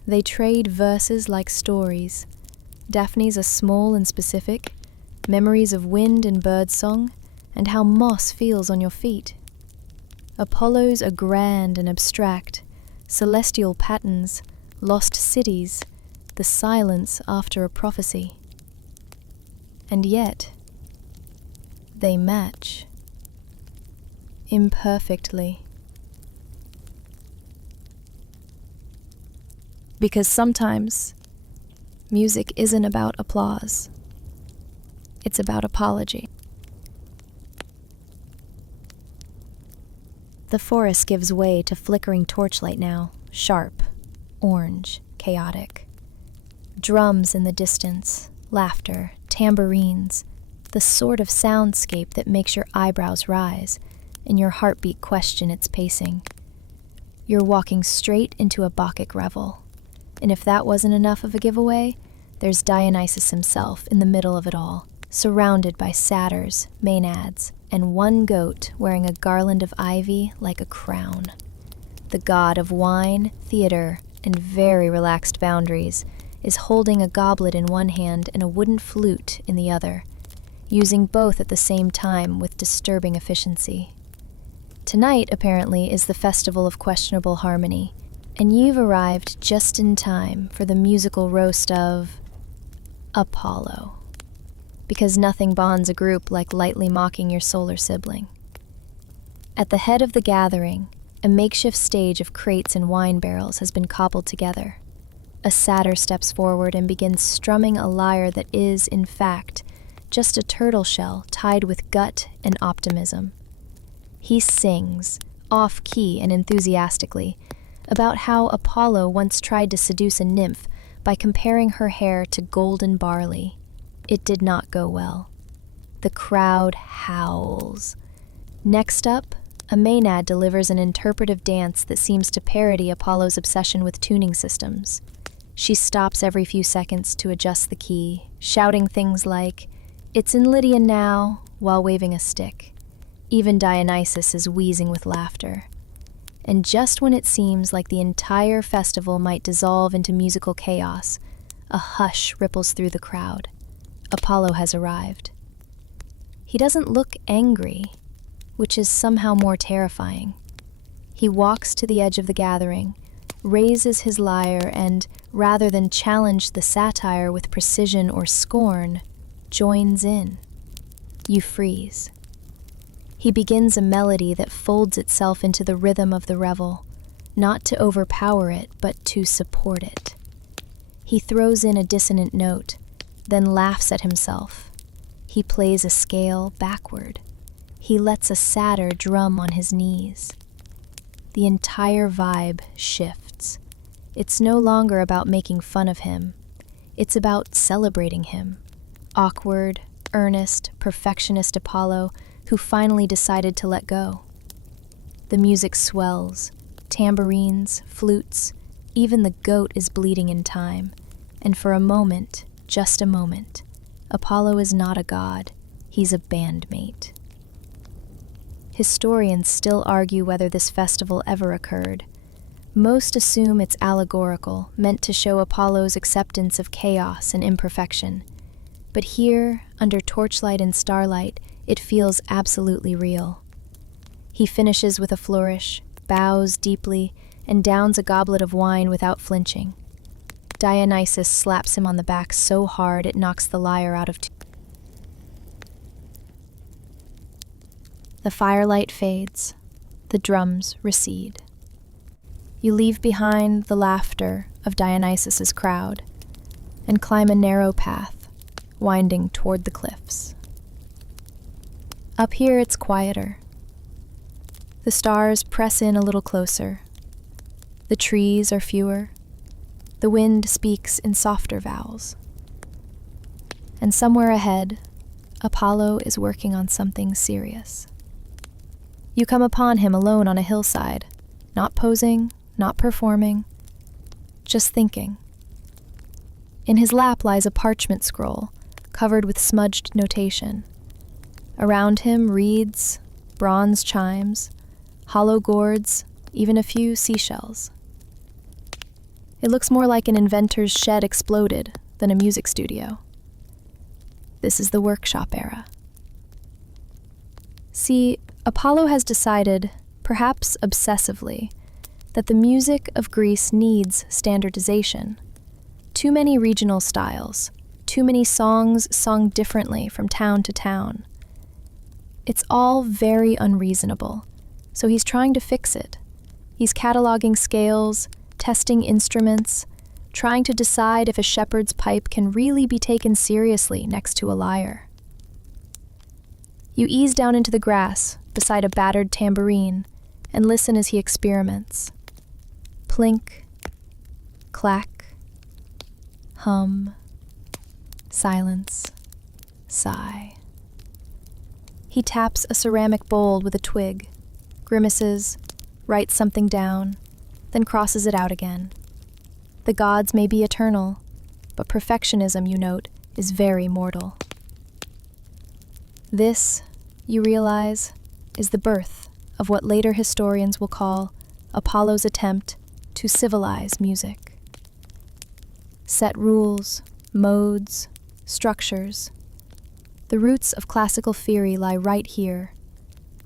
They trade verses like stories. Daphne's are small and specific, memories of wind and bird song, and how moss feels on your feet. Apollo's are grand and abstract, celestial patterns, lost cities, the silence after a prophecy. And yet, they match. Imperfectly. Because sometimes, music isn't about applause. It's about apology. The forest gives way to flickering torchlight now, sharp, orange, chaotic. Drums in the distance, laughter, tambourines, the sort of soundscape that makes your eyebrows rise and your heartbeat question its pacing. You're walking straight into a Bacchic revel, and if that wasn't enough of a giveaway, there's Dionysus himself in the middle of it all, surrounded by satyrs, maenads, and one goat wearing a garland of ivy like a crown. The god of wine, theater, and very relaxed boundaries is holding a goblet in one hand and a wooden flute in the other, using both at the same time with disturbing efficiency. Tonight, apparently, is the festival of questionable harmony, and you've arrived just in time for the musical roast of Apollo. Because nothing bonds a group like lightly mocking your solar sibling. At the head of the gathering, a makeshift stage of crates and wine barrels has been cobbled together. A satyr steps forward and begins strumming a lyre that is, in fact, just a turtle shell tied with gut and optimism. He sings, off-key and enthusiastically, about how Apollo once tried to seduce a nymph by comparing her hair to golden barley. It did not go well. The crowd howls. Next up, a maenad delivers an interpretive dance that seems to parody Apollo's obsession with tuning systems. She stops every few seconds to adjust the key, shouting things like, "It's in Lydian now," while waving a stick. Even Dionysus is wheezing with laughter. And just when it seems like the entire festival might dissolve into musical chaos, a hush ripples through the crowd. Apollo has arrived. He doesn't look angry, which is somehow more terrifying. He walks to the edge of the gathering, raises his lyre, and, rather than challenge the satire with precision or scorn, joins in. You freeze. He begins a melody that folds itself into the rhythm of the revel, not to overpower it, but to support it. He throws in a dissonant note, then laughs at himself. He plays a scale backward. He lets a satyr drum on his knees. The entire vibe shifts. It's no longer about making fun of him. It's about celebrating him. Awkward, earnest, perfectionist Apollo, who finally decided to let go. The music swells, tambourines, flutes, even the goat is bleeding in time, and for a moment, just a moment, Apollo is not a god, he's a bandmate. Historians still argue whether this festival ever occurred. Most assume it's allegorical, meant to show Apollo's acceptance of chaos and imperfection. But here, under torchlight and starlight, it feels absolutely real. He finishes with a flourish, bows deeply, and downs a goblet of wine without flinching. Dionysus slaps him on the back so hard it knocks the lyre out of tune. The firelight fades, the drums recede. You leave behind the laughter of Dionysus's crowd and climb a narrow path, winding toward the cliffs. Up here it's quieter. The stars press in a little closer. The trees are fewer. The wind speaks in softer vowels. And somewhere ahead, Apollo is working on something serious. You come upon him alone on a hillside, not posing, not performing, just thinking. In his lap lies a parchment scroll, covered with smudged notation. Around him, reeds, bronze chimes, hollow gourds, even a few seashells. It looks more like an inventor's shed exploded than a music studio. This is the workshop era. See, Apollo has decided, perhaps obsessively, that the music of Greece needs standardization. Too many regional styles, too many songs sung differently from town to town. It's all very unreasonable, so he's trying to fix it. He's cataloging scales, testing instruments, trying to decide if a shepherd's pipe can really be taken seriously next to a lyre. You ease down into the grass beside a battered tambourine and listen as he experiments. Plink, clack, hum, silence, sigh. He taps a ceramic bowl with a twig, grimaces, writes something down, then crosses it out again. The gods may be eternal, but perfectionism, you note, is very mortal. This, you realize, is the birth of what later historians will call Apollo's attempt to civilize music. Set rules, modes, structures. The roots of classical theory lie right here,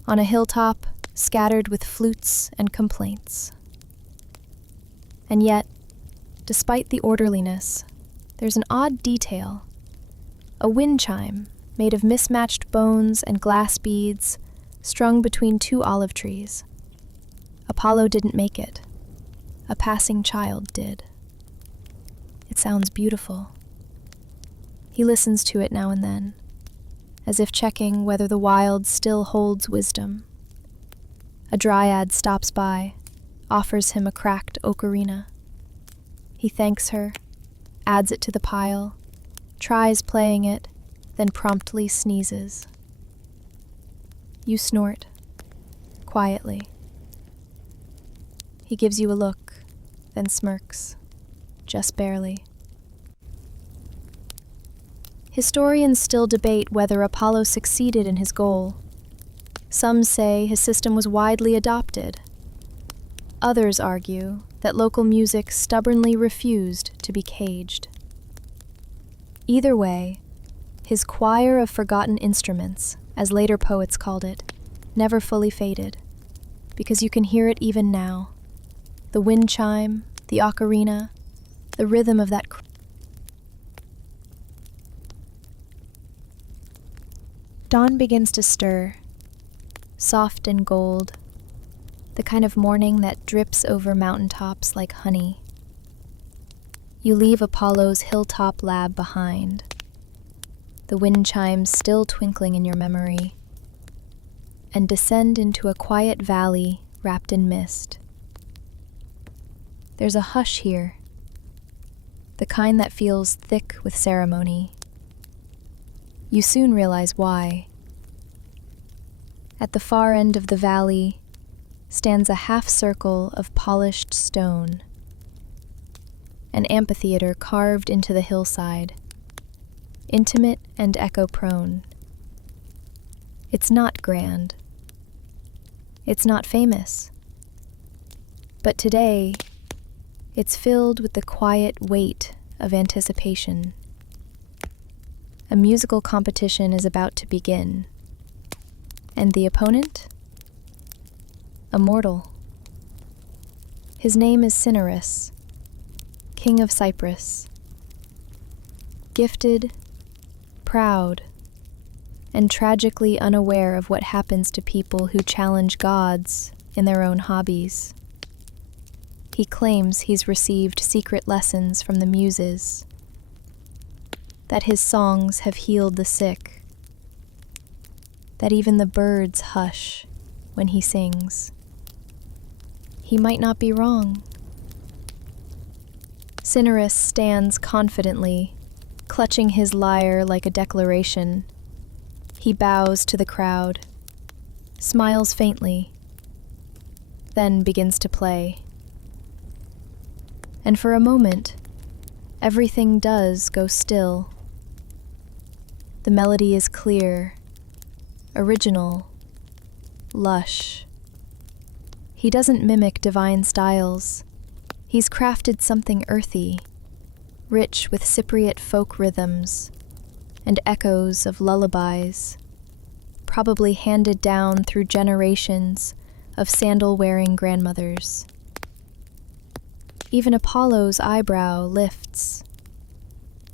on a hilltop scattered with flutes and complaints. And yet, despite the orderliness, there's an odd detail. A wind chime made of mismatched bones and glass beads strung between two olive trees. Apollo didn't make it. A passing child did. It sounds beautiful. He listens to it now and then, as if checking whether the wild still holds wisdom. A dryad stops by, offers him a cracked ocarina. He thanks her, adds it to the pile, tries playing it, then promptly sneezes. You snort, quietly. He gives you a look, then smirks, just barely. Historians still debate whether Apollo succeeded in his goal. Some say his system was widely adopted. Others argue that local music stubbornly refused to be caged. Either way, his choir of forgotten instruments, as later poets called it, never fully faded, because you can hear it even now. The wind chime, the ocarina, the rhythm of that. Dawn begins to stir, soft and gold, the kind of morning that drips over mountaintops like honey. You leave Apollo's hilltop lab behind, the wind chimes still twinkling in your memory, and descend into a quiet valley wrapped in mist. There's a hush here, the kind that feels thick with ceremony. You soon realize why. At the far end of the valley stands a half circle of polished stone, an amphitheater carved into the hillside, intimate and echo-prone. It's not grand. It's not famous. But today, it's filled with the quiet weight of anticipation. A musical competition is about to begin. And the opponent? A mortal. His name is Cinyras, King of Cyprus. Gifted, proud, and tragically unaware of what happens to people who challenge gods in their own hobbies. He claims he's received secret lessons from the muses, that his songs have healed the sick, that even the birds hush when he sings. He might not be wrong. Cinyras stands confidently, clutching his lyre like a declaration. He bows to the crowd, smiles faintly, then begins to play. And for a moment, everything does go still. The melody is clear, original, lush. He doesn't mimic divine styles. He's crafted something earthy, rich with Cypriot folk rhythms and echoes of lullabies, probably handed down through generations of sandal-wearing grandmothers. Even Apollo's eyebrow lifts.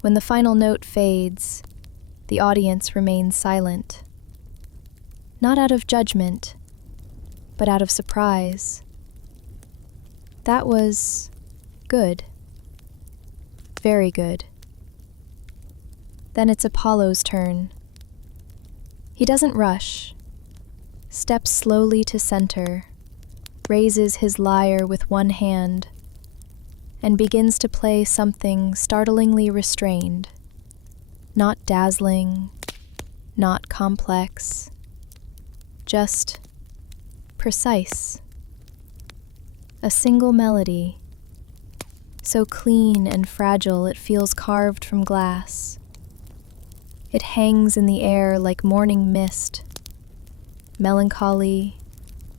When the final note fades, the audience remains silent. Not out of judgment, but out of surprise. That was good. Very good. Then it's Apollo's turn. He doesn't rush, steps slowly to center, raises his lyre with one hand, and begins to play something startlingly restrained, not dazzling, not complex, just precise. A single melody, so clean and fragile it feels carved from glass. It hangs in the air like morning mist, melancholy,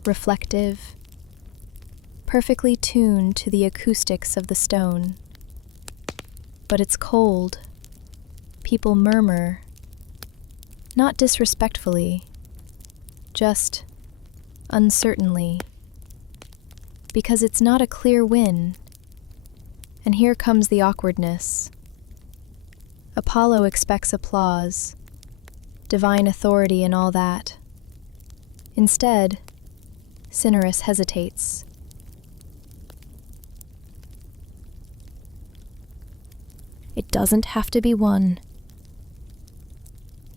reflective, perfectly tuned to the acoustics of the stone. But it's cold. People murmur, not disrespectfully, just uncertainly, because it's not a clear win. And here comes the awkwardness. Apollo expects applause, divine authority and all that. Instead, Cinyras hesitates. It doesn't have to be won.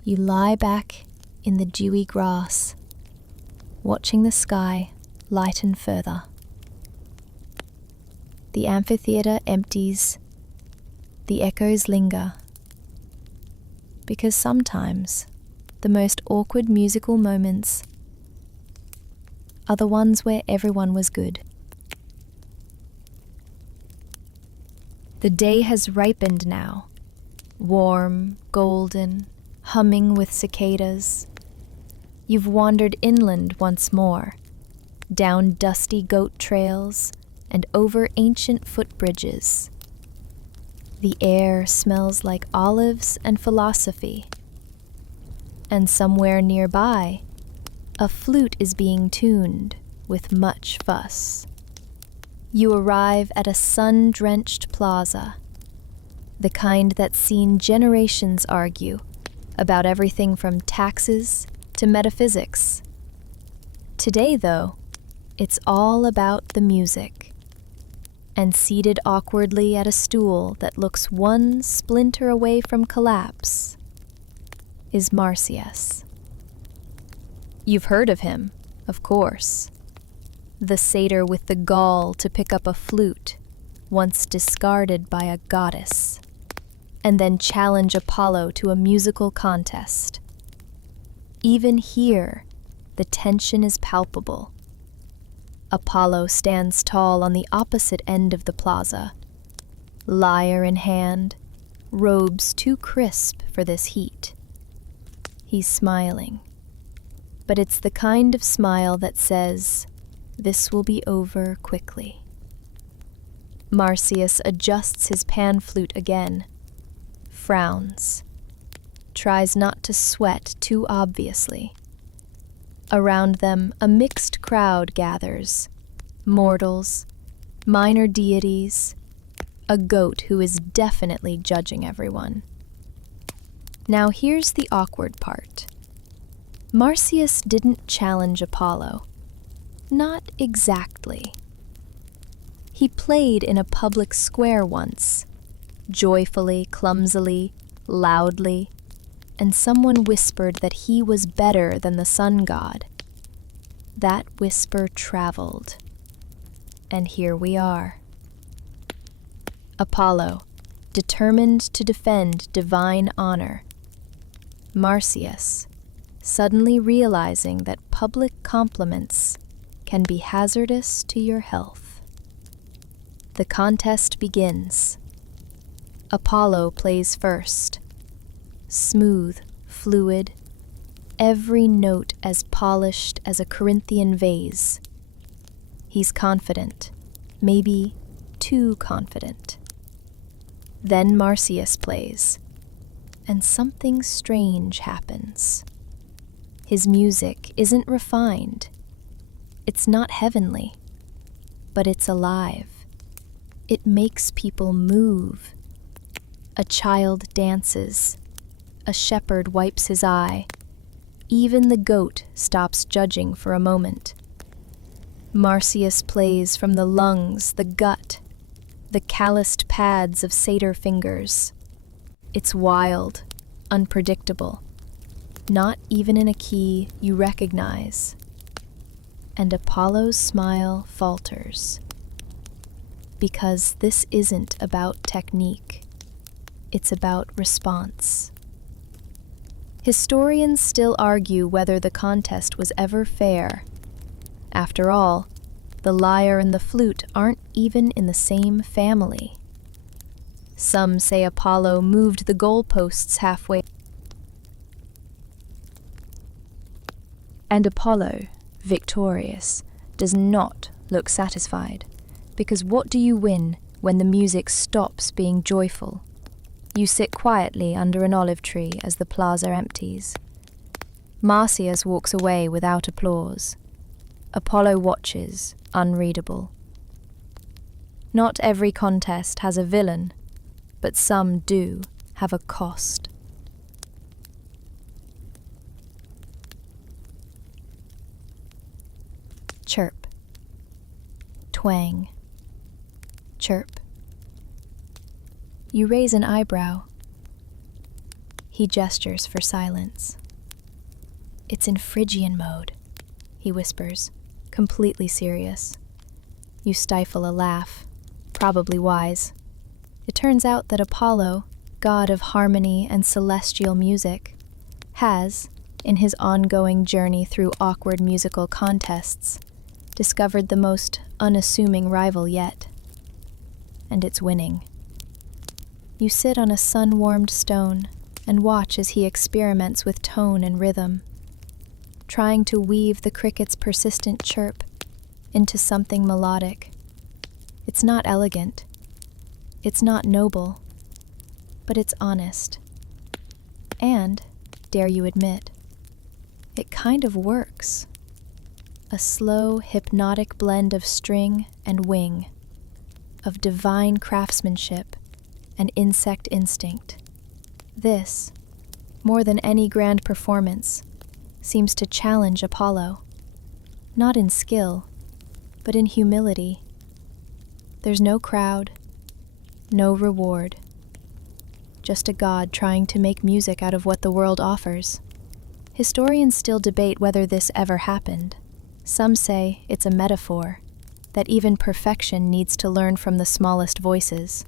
You lie back in the dewy grass, watching the sky lighten further. The amphitheater empties, the echoes linger, because sometimes the most awkward musical moments are the ones where everyone was good. The day has ripened now, warm, golden, humming with cicadas. You've wandered inland once more, down dusty goat trails and over ancient footbridges. The air smells like olives and philosophy. And somewhere nearby, a flute is being tuned with much fuss. You arrive at a sun-drenched plaza, the kind that's seen generations argue about everything from taxes to metaphysics. Today, though, it's all about the music. And seated awkwardly at a stool that looks one splinter away from collapse is Marsyas. You've heard of him, of course. The satyr with the gall to pick up a flute, once discarded by a goddess, and then challenge Apollo to a musical contest. Even here, the tension is palpable. Apollo stands tall on the opposite end of the plaza, lyre in hand, robes too crisp for this heat. He's smiling, but it's the kind of smile that says, "This will be over quickly." Marsyas adjusts his pan flute again, frowns, tries not to sweat too obviously. Around them, a mixed crowd gathers, mortals, minor deities, a goat who is definitely judging everyone. Now here's the awkward part. Marsyas didn't challenge Apollo. Not exactly. He played in a public square once, joyfully, clumsily, loudly, and someone whispered that he was better than the sun god. That whisper traveled, and here we are. Apollo, determined to defend divine honor. Marsyas, suddenly realizing that public compliments can be hazardous to your health. The contest begins. Apollo plays first. Smooth, fluid, every note as polished as a Corinthian vase. He's confident, maybe too confident. Then Marsyas plays, and something strange happens. His music isn't refined. It's not heavenly, but it's alive. It makes people move. A child dances. A shepherd wipes his eye. Even the goat stops judging for a moment. Marsyas plays from the lungs, the gut, the calloused pads of satyr fingers. It's wild, unpredictable, not even in a key you recognize. And Apollo's smile falters. Because this isn't about technique. It's about response. Historians still argue whether the contest was ever fair. After all, the lyre and the flute aren't even in the same family. Some say Apollo moved the goalposts halfway. And Apollo, victorious, does not look satisfied, because what do you win when the music stops being joyful? You sit quietly under an olive tree as the plaza empties. Marsyas walks away without applause. Apollo watches, unreadable. Not every contest has a villain, but some do have a cost. Chirp. Twang. Chirp. You raise an eyebrow. He gestures for silence. It's in Phrygian mode, he whispers, completely serious. You stifle a laugh, probably wise. It turns out that Apollo, god of harmony and celestial music, has, in his ongoing journey through awkward musical contests, discovered the most unassuming rival yet. And it's winning. You sit on a sun-warmed stone and watch as he experiments with tone and rhythm, trying to weave the cricket's persistent chirp into something melodic. It's not elegant, it's not noble, but it's honest. And, dare you admit, it kind of works. A slow, hypnotic blend of string and wing, of divine craftsmanship and insect instinct. This, more than any grand performance, seems to challenge Apollo, not in skill, but in humility. There's no crowd, no reward, just a god trying to make music out of what the world offers. Historians still debate whether this ever happened. Some say it's a metaphor, that even perfection needs to learn from the smallest voices.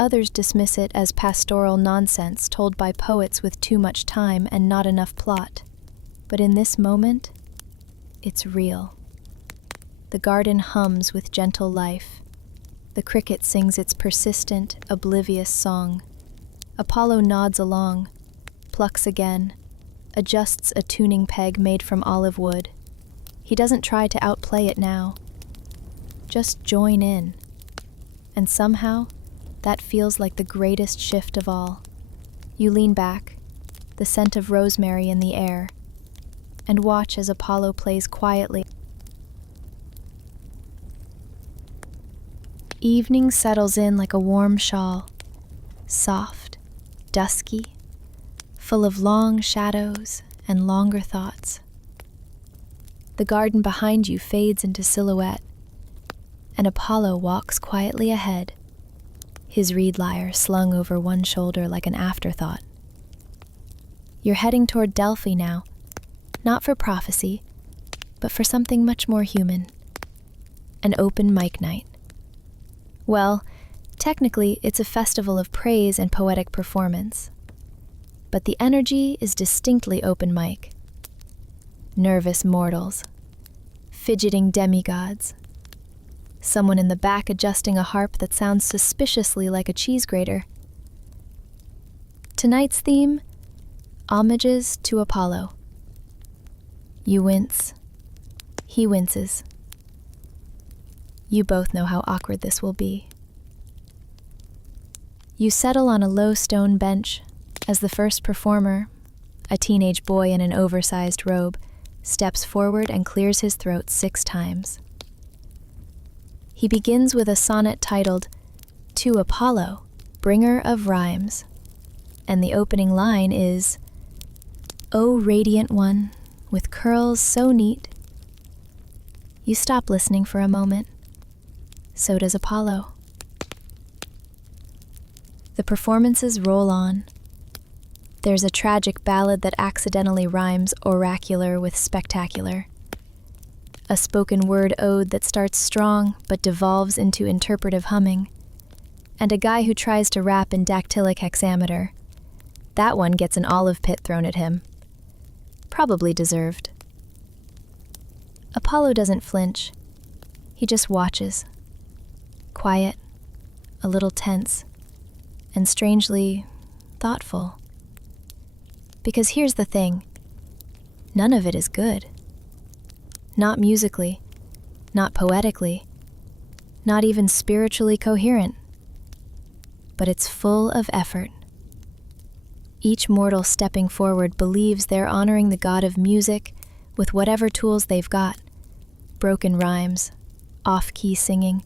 Others dismiss it as pastoral nonsense told by poets with too much time and not enough plot. But in this moment, it's real. The garden hums with gentle life. The cricket sings its persistent, oblivious song. Apollo nods along, plucks again, adjusts a tuning peg made from olive wood. He doesn't try to outplay it now. Just join in. And somehow, that feels like the greatest shift of all. You lean back, the scent of rosemary in the air, and watch as Apollo plays quietly. Evening settles in like a warm shawl, soft, dusky, full of long shadows and longer thoughts. The garden behind you fades into silhouette, and Apollo walks quietly ahead, his reed lyre slung over one shoulder like an afterthought. You're heading toward Delphi now, not for prophecy, but for something much more human, an open mic night. Well, technically, it's a festival of praise and poetic performance, but the energy is distinctly open mic. Nervous mortals, fidgeting demigods, someone in the back adjusting a harp that sounds suspiciously like a cheese grater. Tonight's theme, homages to Apollo. You wince, he winces. You both know how awkward this will be. You settle on a low stone bench as the first performer, a teenage boy in an oversized robe, steps forward and clears his throat 6 times. He begins with a sonnet titled, "To Apollo, Bringer of Rhymes," and the opening line is, "O radiant one, with curls so neat." You stop listening for a moment. So does Apollo. The performances roll on. There's a tragic ballad that accidentally rhymes oracular with spectacular. A spoken word ode that starts strong but devolves into interpretive humming. And a guy who tries to rap in dactylic hexameter. That one gets an olive pit thrown at him. Probably deserved. Apollo doesn't flinch. He just watches. Quiet, a little tense, and strangely thoughtful. Because here's the thing, none of it is good. Not musically, not poetically, not even spiritually coherent. But it's full of effort. Each mortal stepping forward believes they're honoring the god of music with whatever tools they've got. Broken rhymes, off-key singing,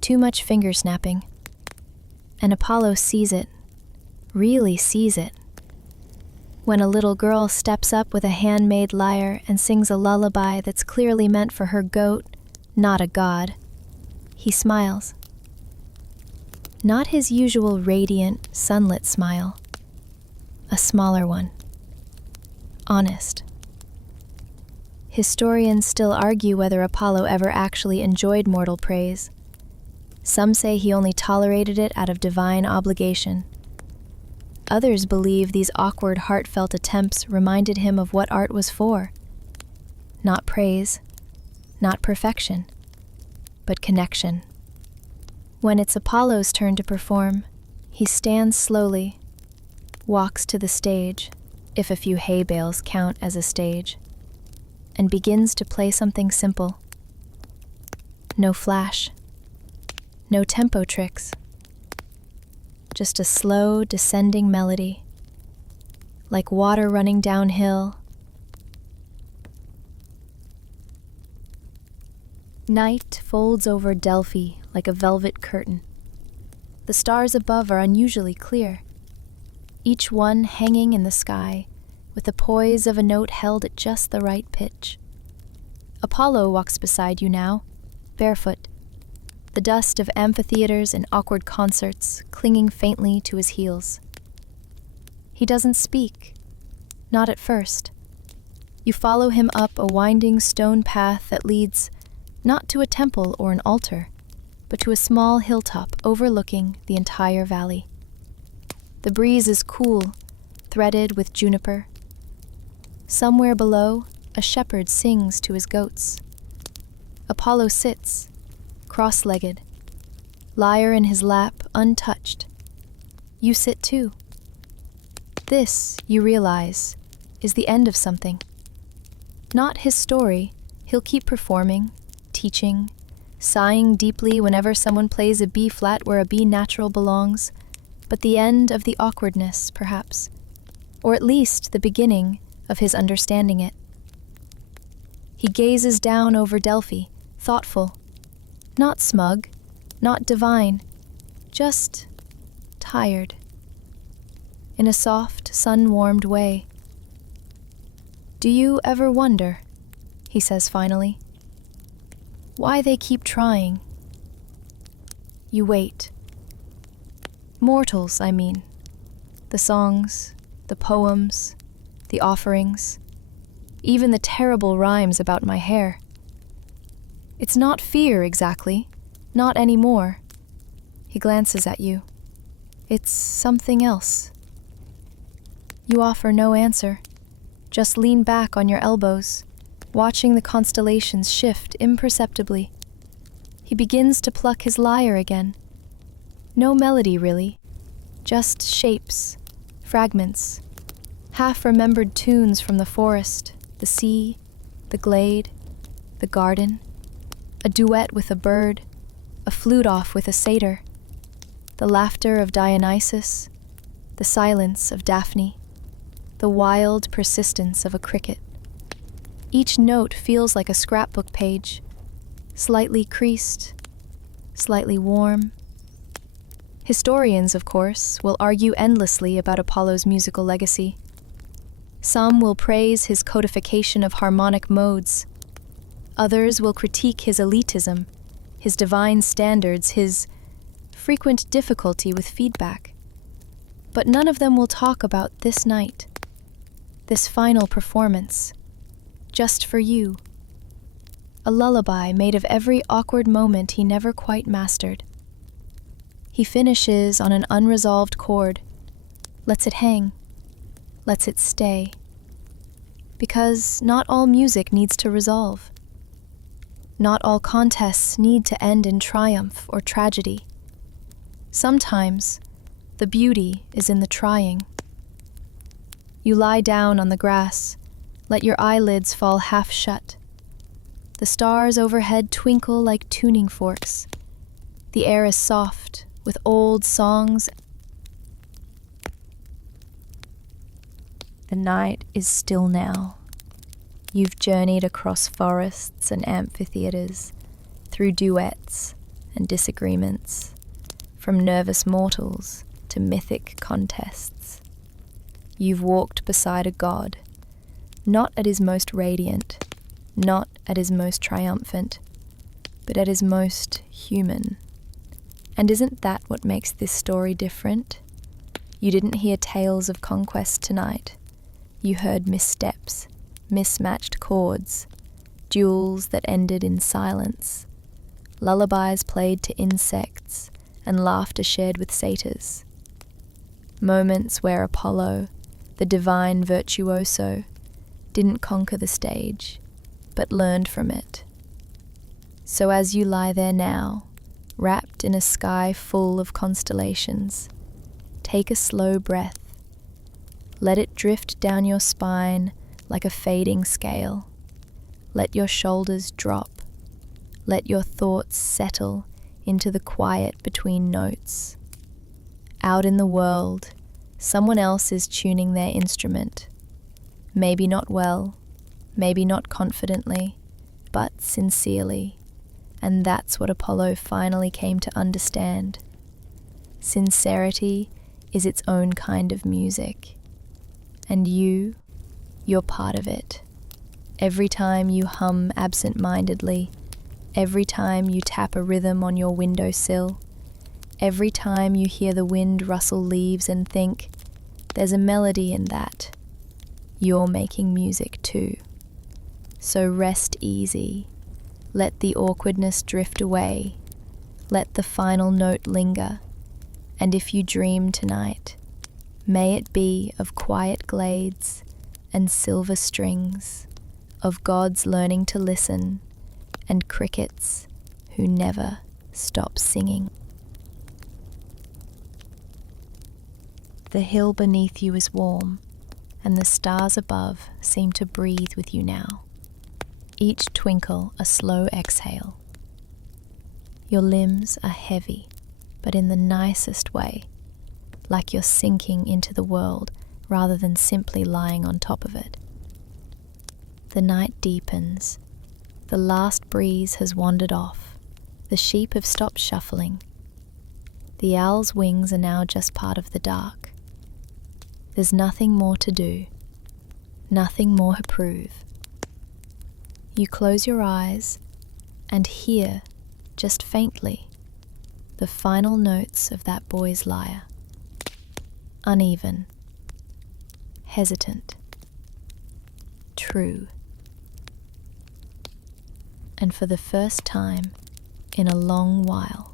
too much finger snapping. And Apollo sees it, really sees it. When a little girl steps up with a handmade lyre and sings a lullaby that's clearly meant for her goat, not a god, he smiles. Not his usual radiant, sunlit smile. A smaller one. Honest. Historians still argue whether Apollo ever actually enjoyed mortal praise. Some say he only tolerated it out of divine obligation. Others believe these awkward, heartfelt attempts reminded him of what art was for. Not praise, not perfection, but connection. When it's Apollo's turn to perform, He stands slowly, walks to the stage, if a few hay bales count as a stage, and begins to play something simple. No flash, no tempo tricks, just a slow descending melody, like water running downhill. Night folds over Delphi like a velvet curtain. The stars above are unusually clear, each one hanging in the sky with the poise of a note held at just the right pitch. Apollo walks beside you now, barefoot, the dust of amphitheaters and awkward concerts clinging faintly to his heels. He doesn't speak, not at first. You follow him up a winding stone path that leads not to a temple or an altar, but to a small hilltop overlooking the entire valley. The breeze is cool, threaded with juniper. Somewhere below, a shepherd sings to his goats. Apollo sits, cross-legged, lyre in his lap, untouched. You sit too. This, you realize, is the end of something. Not his story. He'll keep performing, teaching, sighing deeply whenever someone plays a B flat where a B natural belongs, but the end of the awkwardness, perhaps, or at least the beginning of his understanding it. He gazes down over Delphi, thoughtful, not smug, not divine, just tired, in a soft, sun-warmed way. "Do you ever wonder," he says finally, "why they keep trying?" You wait. Mortals, I mean. The songs, the poems, the offerings, even the terrible rhymes about my hair. It's not fear exactly, not anymore. He glances at you. It's something else. You offer no answer, just lean back on your elbows, watching the constellations shift imperceptibly. He begins to pluck his lyre again. No melody, really, just shapes, fragments, half-remembered tunes from the forest, the sea, the glade, the garden, a duet with a bird, a flute-off with a satyr, the laughter of Dionysus, the silence of Daphne, the wild persistence of a cricket. Each note feels like a scrapbook page, slightly creased, slightly warm. Historians, of course, will argue endlessly about Apollo's musical legacy. Some will praise his codification of harmonic modes. Others will critique his elitism, his divine standards, his frequent difficulty with feedback. But none of them will talk about this night, this final performance, just for you. A lullaby made of every awkward moment he never quite mastered. He finishes on an unresolved chord, lets it hang, lets it stay. Because not all music needs to resolve. Not all contests need to end in triumph or tragedy. Sometimes, the beauty is in the trying. You lie down on the grass, let your eyelids fall half shut. The stars overhead twinkle like tuning forks. The air is soft, with old songs. The night is still now. You've journeyed across forests and amphitheaters, through duets and disagreements, from nervous mortals to mythic contests. You've walked beside a god, not at his most radiant, not at his most triumphant, but at his most human. And isn't that what makes this story different? You didn't hear tales of conquest tonight. You heard missteps, mismatched chords, duels that ended in silence, lullabies played to insects, and laughter shared with satyrs. Moments where Apollo, the divine virtuoso, didn't conquer the stage, but learned from it. So as you lie there now, wrapped in a sky full of constellations, Take a slow breath. Let it drift down your spine like a fading scale. Let your shoulders drop. Let your thoughts settle into the quiet between notes. Out in the world, someone else is tuning their instrument. Maybe not well, maybe not confidently, but sincerely. And that's what Apollo finally came to understand. Sincerity is its own kind of music. And you're part of it. Every time you hum absent-mindedly, every time you tap a rhythm on your windowsill, every time you hear the wind rustle leaves and think, there's a melody in that, you're making music too. So rest easy. Let the awkwardness drift away. Let the final note linger. And if you dream tonight, may it be of quiet glades and silver strings, of gods learning to listen, and crickets who never stop singing. The hill beneath you is warm, and the stars above seem to breathe with you now, each twinkle a slow exhale. Your limbs are heavy, but in the nicest way, like you're sinking into the world rather than simply lying on top of it. The night deepens. The last breeze has wandered off. The sheep have stopped shuffling. The owl's wings are now just part of the dark. There's nothing more to do, nothing more to prove. You close your eyes and hear, just faintly, the final notes of that boy's lyre. Uneven, hesitant, true. And for the first time in a long while,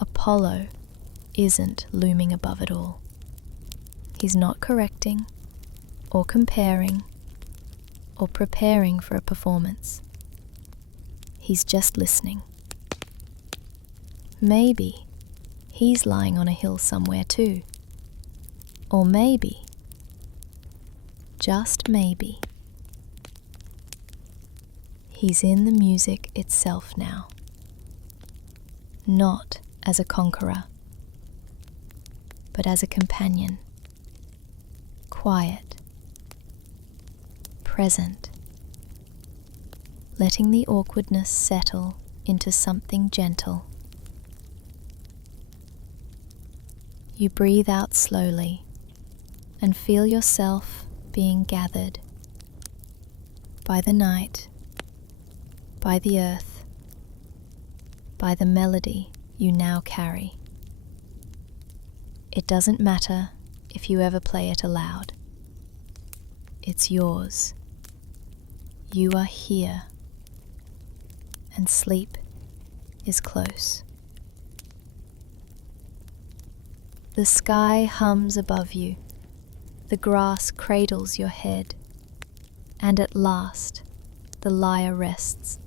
Apollo isn't looming above it all. He's not correcting or comparing or preparing for a performance. He's just listening. Maybe he's lying on a hill somewhere too. Or maybe, just maybe, he's in the music itself now. Not as a conqueror, but as a companion. Quiet, present, letting the awkwardness settle into something gentle. You breathe out slowly and feel yourself being gathered by the night, by the earth, by the melody you now carry. It doesn't matter if you ever play it aloud. It's yours. You are here, and sleep is close. The sky hums above you, the grass cradles your head, and at last the lyre rests.